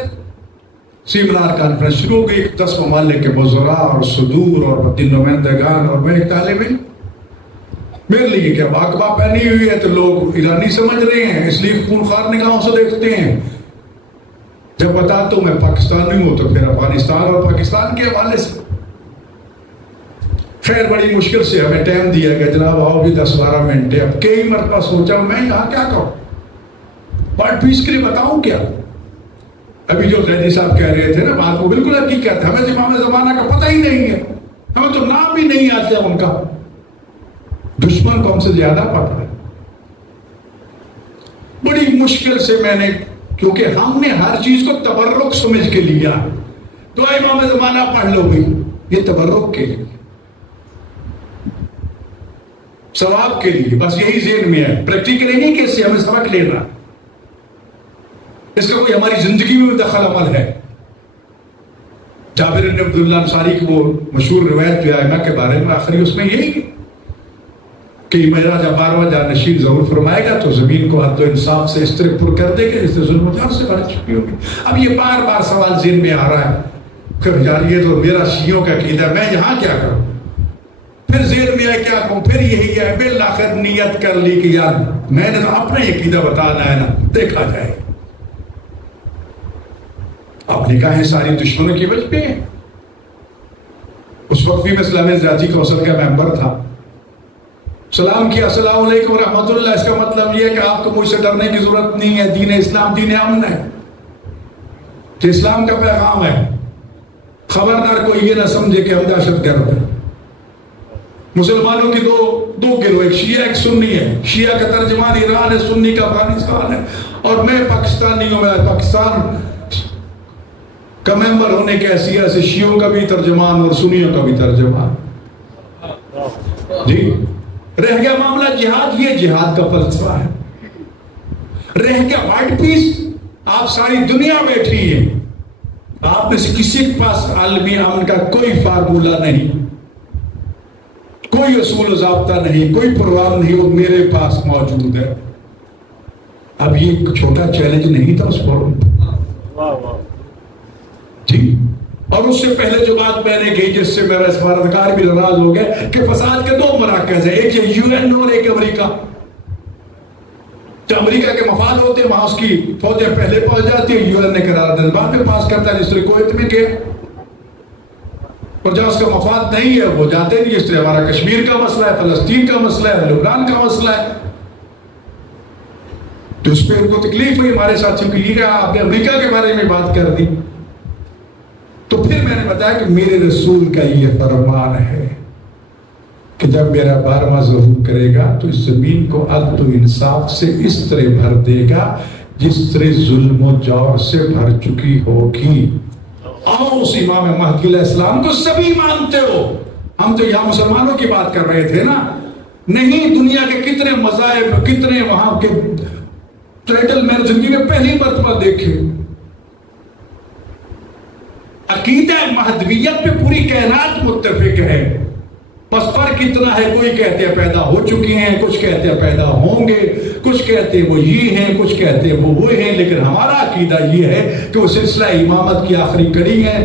سیمینار کانفرنس شروع ہو گئی، 10 ممالک کے وزراء اور صدور اور نمائندگان اور میں ایک طالب علم۔ میرے لیے کیا باقبہ پہنی ہوئی ہے تو لوگ ایرانی سمجھ رہے ہیں، اس لیے خونخوار نگاہوں سے دیکھتے ہیں۔ جب بتاتا ہوں میں پاکستانی ہوں تو پھر افغانستان اور پاکستان کے حوالے سے۔ خیر بڑی مشکل سے ہمیں ٹائم دیا گیا، جناب آؤ بھی 10-12 منٹ ہے۔ اب کئی مرتبہ سوچا میں یہاں کیا کہوں، ورلڈ پیس کے لیے بتاؤں کیا؟ ابھی جو قیدی صاحب کہہ رہے تھے نا، بات کو بالکل حقیقت ہے، ہمیں امام زمانہ کا پتہ ہی نہیں ہے، ہمیں تو نام بھی نہیں آتے ان کا، دشمن کو ہم سے زیادہ پتہ ہے۔ بڑی مشکل سے میں نے، کیونکہ ہم نے ہر چیز کو تبرک سمجھ کے لیا، تو امام زمانہ پڑھ لو بھی، یہ تبرک کے لیے، ثواب کے لیے، بس یہی ذہن میں ہے، پریکٹیکلی نہیں کہ اس سے ہمیں سبق لینا، اس کا کوئی ہماری زندگی میں دخل عمل ہے۔ جابر بن عبداللہ انصاری کی وہ مشہور روایت جو ائمہ کے بارے میں آخری اس میں یہی کہ میرا جب 12واں جانشین ظہور فرمائے گا تو زمین کو عدل و انصاف سے اس طرح پر کر دے گا جس سے ظلم و جور سے بھر چکی ہوگی۔ اب یہ بار بار سوال ذہن میں آ رہا ہے کہ یار یہ تو میرا شیعوں کا عقیدہ ہے، میں یہاں کیا کروں؟ پھر ذہن میں آئے کیا کہوں، پھر یہی ہے، بالآخر نیت کر لی کہ یار میں نے تو اپنا عقیدہ بتانا ہے نا، دیکھا جائے۔ اب نکاحیں ساری دشمنوں کی وجہ پہ ہیں۔ اس وقت بھی میں اسلامی ذاتی کونسل کا ممبر تھا، سلام کیا، السلام علیکم ورحمۃ اللہ، اس کا مطلب یہ ہے کہ آپ کو مجھ سے ڈرنے کی ضرورت نہیں ہے، دین اسلام دین امن ہے، کہ اسلام کا پیغام ہے، خبردار کوئی یہ نہ سمجھے کہ ہم دہشت گرد ہیں۔ مسلمانوں کی دو گروہ، ایک شیعہ ایک سنی ہے، شیعہ کا ترجمان ایران ہے، سنی کا افغانستان ہے، اور میں پاکستانی ہوں، میں پاکستان کممبر ہونے کے حیثیت سے شیعوں کا بھی ترجمان اور سنیوں کا بھی ترجمان. جی رہ گیا معاملہ جہاد، یہ جہاد کا فلسفہ ہے. رہ گیا وائٹ پیس، آپ ساری دنیا بیٹھی ہے، آپ میں سے کسی کے پاس عالمی امن کا کوئی فارمولہ نہیں، کوئی اصول و ضابطہ نہیں، کوئی پروگرام نہیں، وہ میرے پاس موجود ہے. اب یہ ایک چھوٹا چیلنج نہیں تھا اس فورم جی. اور اس سے پہلے جو بات میں نے کہی جس سے میرا سفارتکار بھی ناراض ہو گیا کہ فساد کے دو مراکز ہیں، ایک یو این اور ایک امریکہ. جو امریکہ کے مفاد ہوتے ہیں وہاں اس کی فوجیں پہلے پہنچ جاتی ہیں، یو این نے قرارداد بعد میں پاس کرتا ہے، جس طرح کویت میں کیا. اور جہاں اس کا مفاد نہیں ہے وہ جاتے نہیں، جس طرح ہمارا کشمیر کا مسئلہ ہے، فلسطین کا مسئلہ ہے، لبنان کا مسئلہ ہے. تو اس پہ ان کو تکلیف ہوئی ہمارے ساتھیوں کی، یہ آپ نے امریکہ کے بارے میں بات کر دی. تو پھر میں نے بتایا کہ میرے رسول کا یہ فرمان ہے کہ جب میرا 12واں ظہور کرے گا تو اس زمین کو عدل و انصاف سے اس طرح بھر دے گا جس طرح ظلم و جور سے بھر چکی ہوگی. آؤ اس امام مہدی علیہ السلام کو سبھی مانتے ہو. ہم تو یہاں مسلمانوں کی بات کر رہے تھے نا، نہیں دنیا کے کتنے مذاہب، کتنے وہاں کے ٹائٹل میں نے زندگی میں پہلی مرتبہ دیکھے. عقیدہ مہدویت پہ پوری کائنات متفق ہے. بس فرق اتنا ہے، کوئی کہتے ہیں پیدا ہو چکی ہیں، کچھ کہتے ہیں پیدا ہوں گے، کچھ کہتے ہیں وہ یہ ہیں، کچھ کہتے ہیں وہ ہیں. لیکن ہمارا عقیدہ یہ ہے کہ وہ سلسلہ امامت کی آخری کڑی ہے،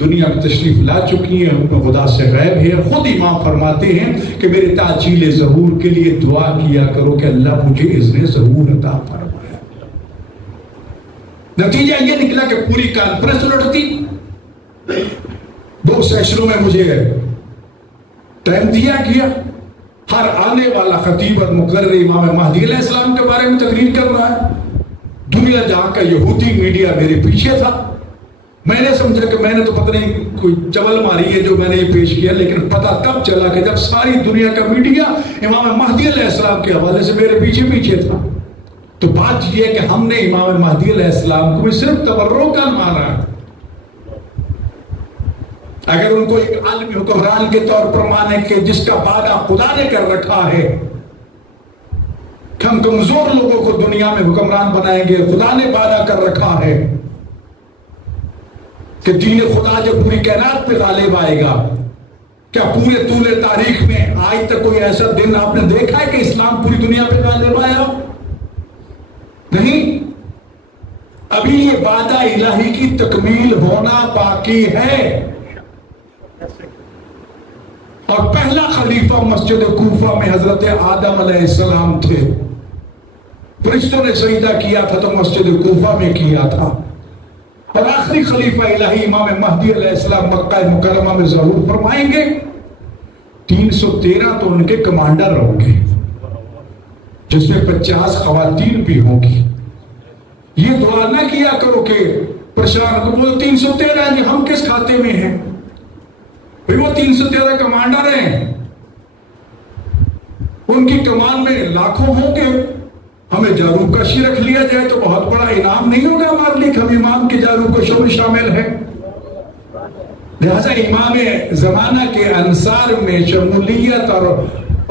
دنیا میں تشریف لا چکی ہیں، ان خدا سے غیب ہے. خود امام فرماتے ہیں کہ میرے تعجیل ظہور کے لیے دعا کیا کرو کہ اللہ مجھے اذن ظہور عطا فرمائے. نتیجہ یہ نکلا کہ پوری کانفرنس لڑتی. 2 سیشنوں میں مجھے ٹائم دیا گیا. ہر آنے والا خطیب اور مقرر امام مہدی علیہ السلام کے بارے میں تقریر کر رہا ہے. دنیا جہاں کا یہودی میڈیا میرے پیچھے تھا. میں نے سمجھا کہ میں نے تو پتہ نہیں کوئی چول ماری ہے جو میں نے یہ پیش کیا، لیکن پتہ تب چلا کہ جب ساری دنیا کا میڈیا امام مہدی علیہ السلام کے حوالے سے میرے پیچھے تھا. تو بات یہ ہے کہ ہم نے امام مہدی علیہ السلام کو بھی صرف تبرکاً مانا ہے. اگر ان کو ایک عالمی حکمران کے طور پر مانے کہ جس کا وعدہ خدا نے کر رکھا ہے کہ ہم کمزور لوگوں کو دنیا میں حکمران بنائیں گے، خدا نے وعدہ کر رکھا ہے کہ دین خدا جب پوری کائنات پہ غالب آئے گا. کیا پورے طول تاریخ میں آج تک کوئی ایسا دن آپ نے دیکھا ہے کہ اسلام پوری دنیا پہ غالب آیا؟ نہیں. ابھی یہ وعدہ الہی کی تکمیل ہونا باقی ہے. اور پہلا خلیفہ مسجد کوفہ میں حضرت آدم علیہ السلام تھے. فرشتوں نے سجدہ کیا تھا تو مسجد کوفہ میں کیا تھا. اور آخری خلیفہ الہی امام مہدی علیہ السلام مکہ مکرمہ میں ظہور فرمائیں گے. 313 تو ان کے کمانڈر ہوں گے جس میں 50 خواتین بھی ہوں گی. یہ دعا نہ کیا کرو کہ پریشان کو بول 313 جی ہم کس کھاتے میں ہیں. وہ 313 کمانڈر ہیں، ان کی کمان میں لاکھوں ہوں گے. ہمیں جاروب کشی رکھ لیا جائے تو بہت بڑا انعام نہیں ہوگا ہمارے لیے کہ ہم امام کے جاروب کشوں میں شامل ہیں. لہذا امام زمانہ کے انصار میں شمولیت، اور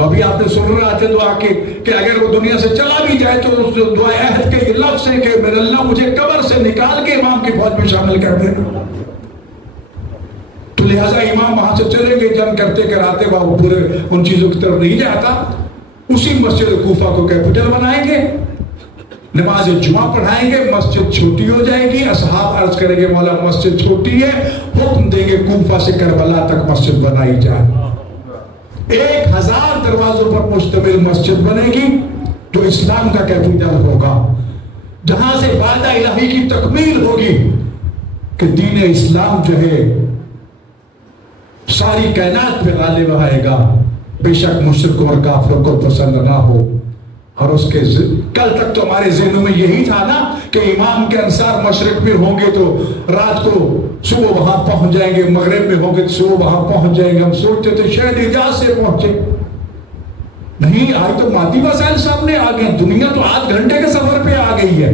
ابھی آپ نے سن رہا تھے دعا کہ اگر وہ دنیا سے چلا بھی جائے تو اس دعا عہد کے یہ لفظ ہے کہ میرے اللہ مجھے قبر سے نکال کے امام کی فوج میں شامل کر دینا. تو لہذا امام وہاں سے چلیں گے، جنگ کرتے کراتے وہ پورے ان چیزوں کی طرف نہیں جاتا. اسی مسجد کوفہ کو کیپٹل بنائیں گے، نماز جمعہ پڑھائیں گے، مسجد چھوٹی ہو جائے گی. اصحاب عرض کریں گے مولا مسجد چھوٹی ہے، حکم دیں گے کوفہ سے کربلا تک مسجد بنائی جائے. 1000 دروازوں پر مشتمل مسجد بنے گی جو اسلام کا کیپٹل ہوگا، جہاں سے وعدہ الہی کی تکمیل ہوگی کہ دین اسلام جو ہے ساری کائنات پہ غالب آئے گا. بے شک مشرکوں اور کافروں کو پسند نہ ہو. اور اس کے کل تک تو ہمارے ذہنوں میں یہی تھا نا کہ امام کے انصار مشرق میں ہوں گے تو رات کو صبح وہاں پہنچ جائیں گے، مغرب میں ہوں گے تو صبح وہاں پہنچ جائیں گے. ہم سوچتے تھے شاید حجاز سے پہنچے. نہیں، آج تو مادی وسائل سامنے آ گئے. دنیا تو 8 گھنٹے کے سفر پہ آ گئی ہے.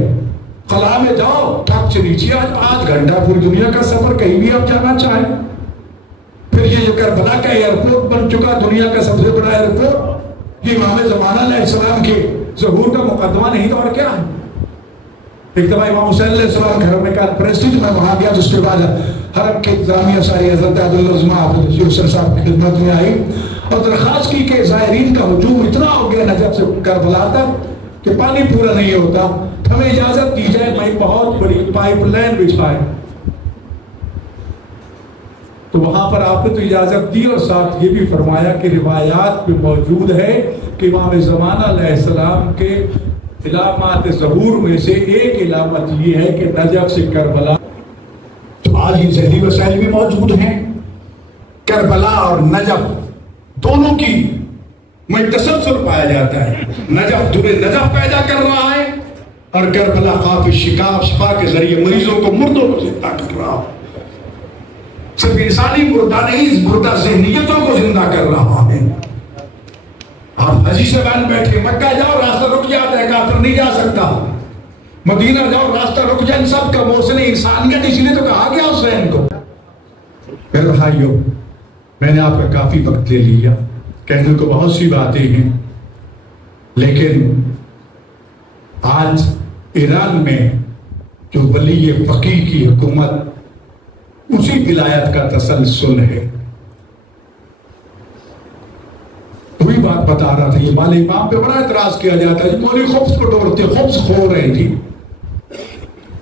خلا میں جاؤ، ٹھک سے نیچے آج گھنٹہ پوری دنیا کا سفر کہیں بھی آپ جانا چاہیں. پھر یہ جو کربلا کا ایئرپورٹ بن چکا دنیا کا سب سے بڑا ایئرپورٹ، یہ امام زمانہ علیہ السلام کے ظہور کا مقدمہ نہیں تو اور کیا ہے. ایک دفعہ امام حسین علیہ السلام گھر میں کانفرنس تھی، میں وہاں گیا. اس کے بعد حرم کے انتظامیہ ساری حضرت عبدالعظمہ حافظ حسین صاحب کی خدمت میں آئی اور درخواست کی کہ زائرین کا ہجوم اتنا ہو گیا نجف سے کربلا تک کہ پانی پورا نہیں ہوتا، ہمیں اجازت دی جائے میں بہت بڑی پائپ لائن بچھائے. تو وہاں پر آپ نے تو اجازت دی اور ساتھ یہ بھی فرمایا کہ روایات میں موجود ہے کہ امام زمانہ علیہ السلام کے علامات ظہور میں سے ایک علامت یہ ہے کہ نجف سے کربلا. تو آج یہ ذہنی وسائل بھی موجود ہیں. کربلا اور نجف دونوں کی میں تسلسل پایا جاتا ہے. نجف جنہیں نجف پیدا کر رہا ہے اور کربلا خواب شفا کے ذریعے مریضوں کو مردوں کو زندہ کر رہا ہے. صرف انسانی مردہ نہیں، مردہ ذہنیتوں کو زندہ کر رہا ہے. آپ حجی سے بین بیٹھے مکہ جاؤ راستہ رک جاتا ہے، کافر نہیں جا سکتا. مدینہ جاؤ راستہ رک جائے. ان سب کا محسن انسانیت، اس لیے تو کہا گیا حسین کو. میرے بھائیو، میں نے آپ کا کافی وقت لے لیا، کہنے کو بہت سی باتیں ہیں، لیکن آج ایران میں جو ولی فقیہ کی حکومت، اسی ولایت کا تسلسل ہے. وہی بات بتا رہا تھا، یہ مال امام پہ بڑا اعتراض کیا جاتا ہے. مولوی خبز کو ڈورتے، خبز کھو رہی تھی.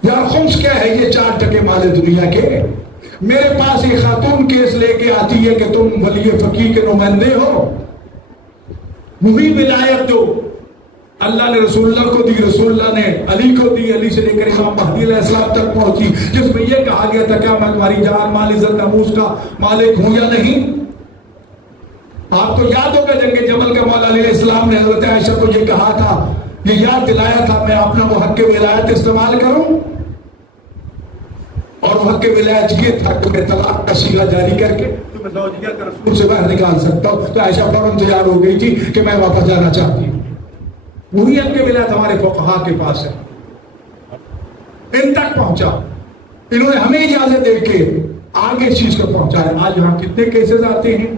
یار خبز کیا ہے؟ یہ 4% مال دنیا کے. میرے پاس ایک خاتون کیس لے کے آتی ہے کہ تم ولی فقیہ کے نمائندے ہو. وہی ولایت دو اللہ نے رسول اللہ کو دی، رسول اللہ نے علی کو دی، علی سے لے کر امام مہدی علیہ السلام تک پہنچی، جس میں یہ کہا گیا تھا کیا میں تمہاری جان مال عزت ناموس کا مالک ہوں یا نہیں. آپ کو یاد ہوگا جنگ جمل کا مولا علیہ السلام نے حضرت عائشہ کو یہ کہا تھا، یہ یاد دلایا تھا میں اپنا وہ حق ولایت استعمال کروں. اور وہ حق ولایت یہ تھا کہ میں طلاق کا صیغہ جاری کر کے تمہیں زوجیت رسول سے باہر نکال سکتا ہوں. تو عائشہ فوراً تیار ہو گئی تھی کہ میں واپس جانا چاہتی ہوں. وہی حق ولایت ہمارے فقہاء کے پاس ہے، ان تک پہنچا. انہوں نے ہمیں اجازت دے کے آگے اس چیز کو پہنچایا. آج یہاں کتنے کیسز آتے ہیں.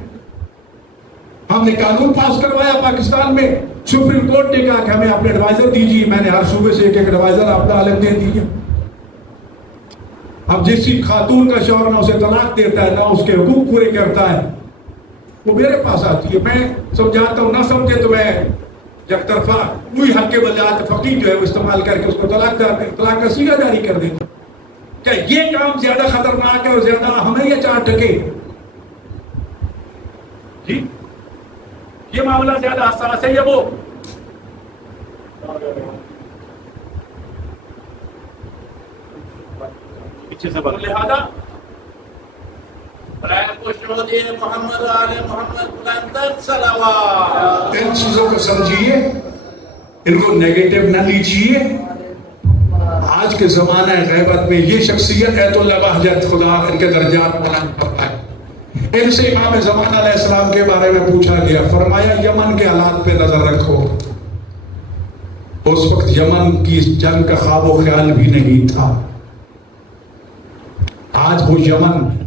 ہم نے قانون پاس کروایا پاکستان میں، سپریم کورٹ نے کہا کہ ہمیں اپنے ایڈوائزر دیجیے. میں نے ہر صوبے سے ایک ایڈوائزر اپنا عالم دے دیے. اب جس خاتون کا شوہر نہ اسے طلاق دیتا ہے نہ اس کے حقوق پورے کرتا ہے، وہ میرے پاس آتی ہے. میں سمجھاتا ہوں، نہ سمجھے تو میں یک طرفہ وہی حق کے ولایت فقیہ جو ہے وہ استعمال کر کے اس کو طلاق کا صیغہ جاری کر دیں. کیا یہ کام زیادہ خطرناک ہے اور زیادہ اہم ہے یا 4%؟ جی یہ معاملہ زیادہ حساس ہے یا وہ؟ پیچھے سے بڑھ لہذا محمد آل محمد بلندر صلوات. ان چیزوں کو سمجھیے، ان کو نیگیٹو نہ لیجیے. آج کے زمانہ غیبت میں یہ شخصیت ایت اللہ بہجت خدا ان کے درجات بلند کرتا ہے. ان سے امام زمانہ علیہ السلام کے بارے میں پوچھا گیا، فرمایا یمن کے حالات پہ نظر رکھو. اس وقت یمن کی جنگ کا خواب و خیال بھی نہیں تھا. آج وہ یمن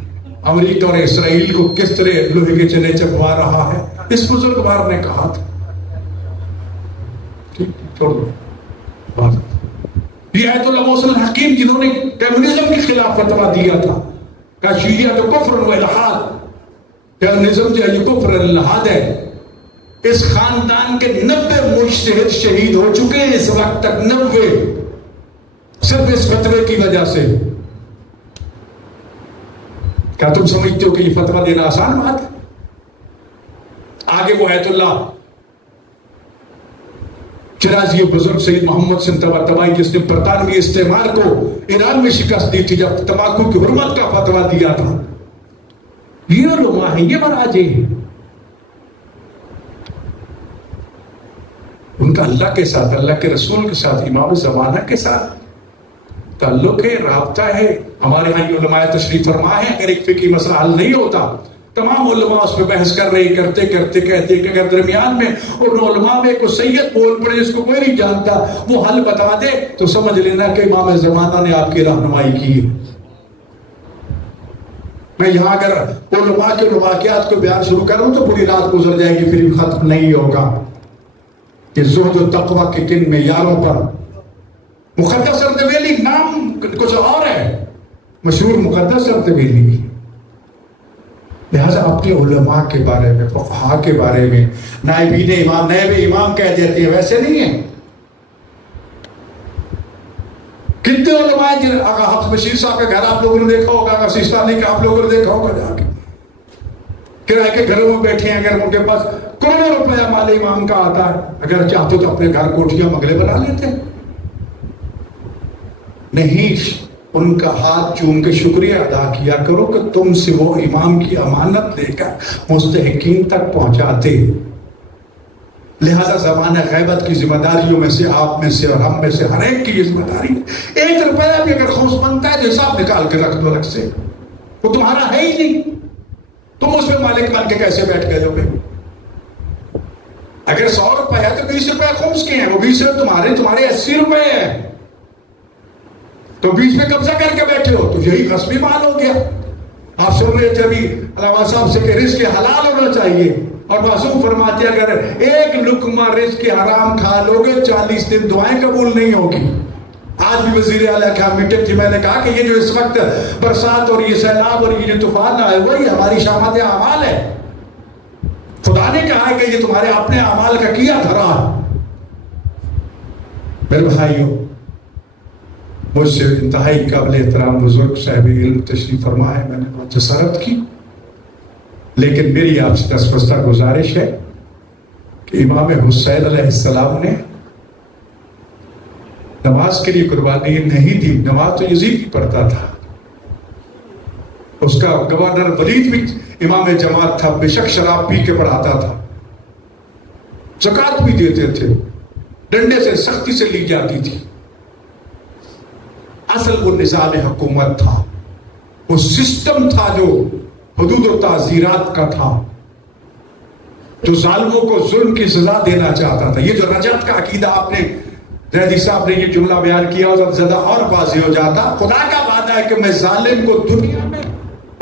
امریکہ اور اسرائیل کو کس طرح لوہے کے چنے چپوا رہا ہے. اس بزرگوار نے کہا تھا، چھوڑ دو. یہ آیت اللہ محسن الحکیم جنہوں نے کمیونزم کے خلاف فتویٰ دیا تھا، کہا شیعہ تو کفر و الحاد، کمیونزم جو ہے یہ کفر الحاد ہے. اس خاندان کے 90 مجتہد شہید ہو چکے ہیں اس وقت تک، 90 صرف اس فتوے کی وجہ سے. کیا تم سمجھتے ہو کہ یہ فتویٰ دینا آسان بات ہے؟ آگے وہ آیت اللہ چرازی بزرگ سید محمد سن طباطبائی جس نے برطانوی استعمار کو ایران میں شکست دی تھی جب تمباکو کی حرمت کا فتویٰ دیا تھا. یہ علماء ہیں، یہ مراجع ہیں. ان کا اللہ کے ساتھ، اللہ کے رسول کے ساتھ، امام زمانہ کے ساتھ تعلق ہے، رابطہ ہے. ہمارے ہاں علماء تشریف فرما ہے. اگر ایک فقہی مسئلہ حل نہیں ہوتا تمام علماء اس پہ بحث کر رہے کرتے کہتے کہ اگر درمیان میں ان علماء میں کوئی سید بول پڑے جس کو کوئی نہیں جانتا وہ حل بتا دے تو سمجھ لینا کہ امام زمانہ نے آپ کی رہنمائی کی ہے. میں یہاں اگر علماء کے واقعات کو بیان شروع کروں تو پوری رات گزر جائے گی، پھر ختم نہیں ہوگا. کہ زہد و تقوی کے کن معیاروں پر مقدس اردبیلی نام کچھ اور ہے، مشہور مقدس اردبیلی. لہذا اپنے علماء کے بارے میں، فقہاء کے بارے میں نائبین امام، نائب امام کہہ دیتے ہیں، ویسے نہیں ہے. کتنے علماء جن آقا حافظ بشیر صاحب کا گھر آپ لوگوں نے دیکھا ہوگا، آقا سیستانی کا آپ لوگوں نے دیکھا ہوگا، جا کے کرائے کے گھروں میں بیٹھے ہیں، اگر ان کے پاس کروڑوں روپیہ مال امام کا آتا ہے، اگر چاہتے تو اپنے گھر کوٹھیاں بنگلے بنا لیتے. نہیں، ان کا ہاتھ چوم کے شکریہ ادا کیا کرو کہ تم سے وہ امام کی امانت لے کر مستحقین تک پہنچاتے. لہذا زمانہ غیبت کی ذمہ داریوں میں سے آپ میں سے اور ہم میں سے ہر ایک کی یہ ذمہ داری ہے. 1 روپیہ بھی اگر خمس بنتا ہے تو حساب نکال کے رکھ دو الگ سے، وہ تمہارا ہے ہی نہیں، تم اس میں مالک بن کے کیسے بیٹھ گئے ہو؟ اگر 100 روپے ہے تو 20 روپے خمس کے ہیں، وہ 20 روپے تمہارے 80 روپے ہیں، تو 20 میں قبضہ کر کے بیٹھے ہو، تو یہی غصبی مال ہو گیا. آپ سن رہے تھے ابھی علامہ صاحب سے کہ رزق حلال ہونا چاہیے، اور معصوم فرماتے اگر 1 لقمہ رزق حرام کھا لو گے 40 دن دعائیں قبول نہیں ہوگی. آج بھی وزیر اعلیٰ کی میٹنگ تھی، میں نے کہا کہ یہ جو اس وقت برسات اور یہ سیلاب اور یہ جو طوفان آئے وہی ہماری شامت اعمال ہے. خدا نے کہا ہے کہ یہ تمہارے اپنے اعمال کا کیا دھرا. میرے بھائیوں، مجھ سے انتہائی قابل احترام بزرگ صاحب علم تشریف فرمائے، میں نے بہت جسارت کی، لیکن میری آپ سے دستبستہ گزارش ہے کہ امام حسین علیہ السلام نے نماز کے لیے قربانی نہیں دی. نماز تو یزید ہی پڑھتا تھا، اس کا گورنر ولید بھی امام جماعت تھا، بے شک شراب پی کے پڑھاتا تھا، زکوٰۃ بھی دیتے تھے، ڈنڈے سے سختی سے لی جاتی تھی. اصل وہ نظام حکومت تھا، وہ سسٹم تھا جو حدود و تعزیرات کا تھا، جو ظالموں کو ظلم کی سزا دینا چاہتا تھا. یہ جو رجعت کا عقیدہ آپ نے زیدی صاحب نے یہ جملہ بیان کیا تو زیادہ اور واضح ہو جاتا. خدا کا وعدہ ہے کہ میں ظالم کو دنیا میں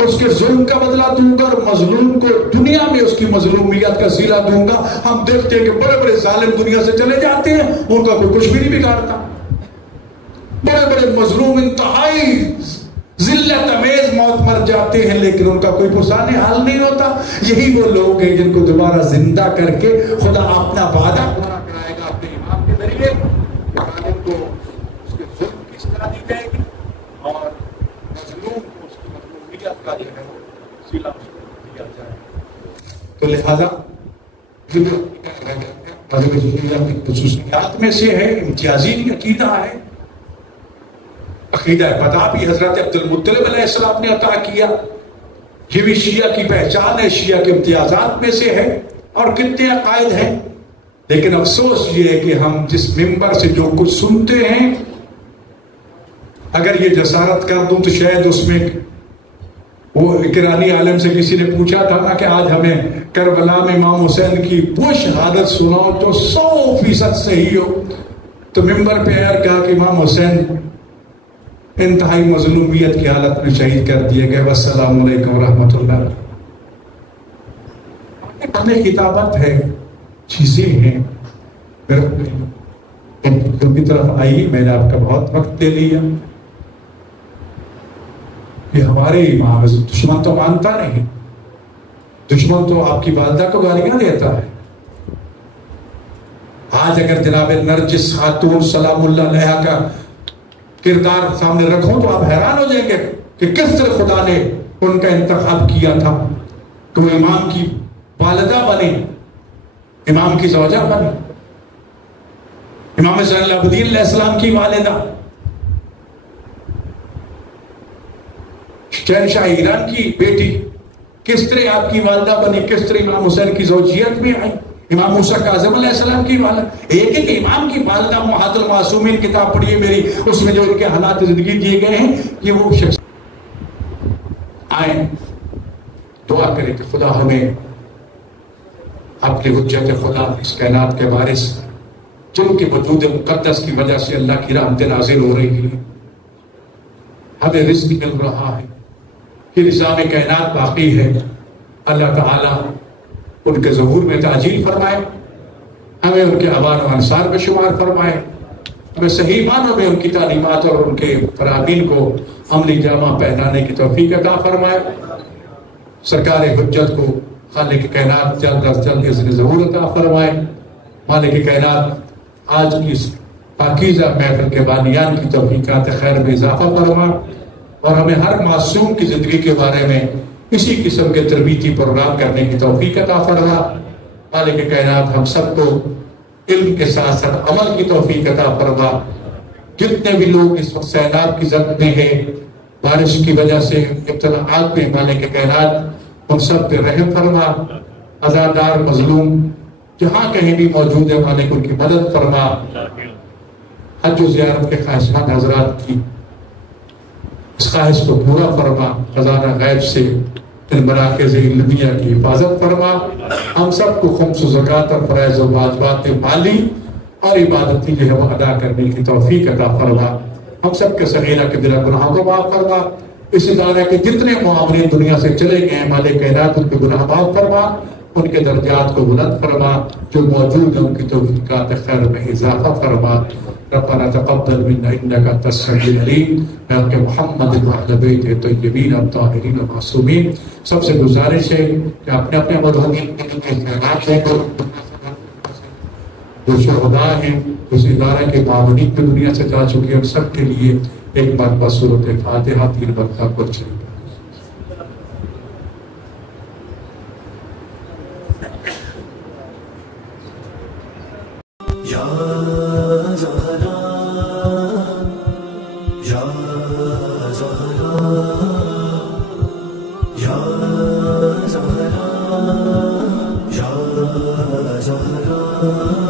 اس کے ظلم کا بدلہ دوں گا اور مظلوم کو دنیا میں اس کی مظلومیت کا صلہ دوں گا. ہم دیکھتے ہیں کہ بڑے بڑے ظالم دنیا سے چلے جاتے ہیں، ان کا کوئی کچھ بھی نہیں بگاڑتا. بڑے بڑے مظلوم انتہائی ذلت امیز موت مر جاتے ہیں، لیکن ان کا کوئی پرسان حال نہیں ہوتا. یہی وہ لوگ ہیں جن کو دوبارہ زندہ کر کے خدا اپنا وعدہ پورا کرائے گا اپنے امام کے ذریعے. ظالم کو اس کے ظلم کی سزا دی جائے گی اور مظلوم کو اس کی مظلومیت کا جو ہے وہ صلہ دیا جائے گا. تو لہذا خصوصیات میں سے ہے، امتیازی عقیدہ ہے. عقیدہ پتا بھی حضرت عبد المطلب علیہ السلام نے عطا کیا. یہ بھی شیعہ کی پہچان ہے، شیعہ کے امتیازات میں سے ہے، اور کتنے عقائد ہیں. لیکن افسوس یہ ہے کہ ہم جس ممبر سے جو کچھ سنتے ہیں، اگر یہ جسارت کر دوں تو شاید اس میں وہ ایرانی عالم سے کسی نے پوچھا تھا نا کہ آج ہمیں کربلا میں امام حسین کی وہ شہادت سناؤ جو 100% صحیح ہو. تو ممبر پہ آیا کہا کہ امام حسین انتہائی مظلومیت کی حالت میں شہید کر دیے گئے. والسلام علیکم ورحمۃ اللہ. پڑھنے کتابت ہے، چیزیں ہیں. کی طرف آئی، میں نے آپ کا بہت وقت دے لیا. یہ ہمارے امام، دشمن تو مانتا نہیں، دشمن تو آپ کی والدہ کو گالیاں دیتا ہے. آج اگر جناب نرجس خاتون سلام اللہ علیہ کا کردار سامنے رکھوں تو آپ حیران ہو جائیں گے کہ کس طرح خدا نے ان کا انتخاب کیا تھا کہ وہ امام کی والدہ بنے، امام کی زوجہ بنے. امام زین العابدین علیہ السلام کی والدہ، شہنشاہ ایران کی بیٹی کس طرح آپ کی والدہ بنی، کس طرح امام حسین کی زوجیت میں آئی. امام موسیٰ کاظم علیہ السلام کی والدہ، ایک ایک امام کی والدہ. امہات المعصومین کتاب پڑھیے میری، اس میں جو ان کے حالات زندگی دیے گئے ہیں. یہ وہ شخص آئے دعا کریں کہ خدا ہمیں اپنی حجت خدا اس کائنات کے وارث جن کے وجود مقدس کی وجہ سے اللہ کی رحمت نازل ہو رہی ہے، ہمیں رزق مل رہا ہے، یہ نظام کائنات باقی ہے، اللہ تعالیٰ ان کے ظہور میں تعجیل فرمائے، ہمیں ان کے اوان و انصار میں شمار فرمائے، ہمیں صحیح معنوں میں ان کی تعلیمات اور ان کے فرامین کو عملی جامہ پہنانے کی توفیق عطا فرمائے، سرکار حجت کو خالق کائنات جلد از جلد اذن ظہور عطا فرمائے، مالک کائنات آج کی اس پاکیزہ محفل کے بانیان کی توفیقات خیر میں اضافہ فرما، اور ہمیں ہر معصوم کی زندگی کے بارے میں اسی قسم کے تربیتی پروگرام کرنے کی توفیق عطا فرما۔ مالک کائنات ہم سب کو علم کے ساتھ ساتھ عمل کی توفیق عطا فرما۔ جتنے بھی لوگ اس وقت سیلاب کی زد میں ہیں، بارش کی وجہ سے ابتلاءات میں، مالک کائنات ان سب پہ رحم فرما، عزادار مظلوم جہاں کہیں بھی موجود ہے مالک ان کی مدد فرما، حج و زیارت کے خواہشمند حضرات کی اس خواہش کو پورا فرما، خزانہ غیب سے ان مراکز علمیہ کی حفاظت فرما، ہم سب کو خمس و زکوٰۃ اور فرائض و واجبات مالی اور عبادتی جو ہے وہ ادا کرنے کی توفیق عطا فرما، ہم سب کے صغیرہ کے دل گناہوں کو معاف فرما، اس ادارے کے جتنے معاملے دنیا سے چلے گئے ہیں مالک کائنات ان کے گناہ معاف فرما، ان کے درجات کو بلند فرما، جو موجود ہیں ان کی توفیقات خیر میں اضافہ فرما۔ ربنا تقبل منا انك انت السميع العليم، کہ محمد وعلى بیت الطیبین الطاہرین المعصومین۔ سب سے گزارش ہے کہ اپنے اپنے مرحومین کے خیرات ہیں، جو شہداء ہیں اس ادارے کے معاونین کی دنیا سے جا چکے ہیں، سب کے لیے ایک مرتبہ سورۃ فاتحہ 3 مرتبہ کچھ Zahra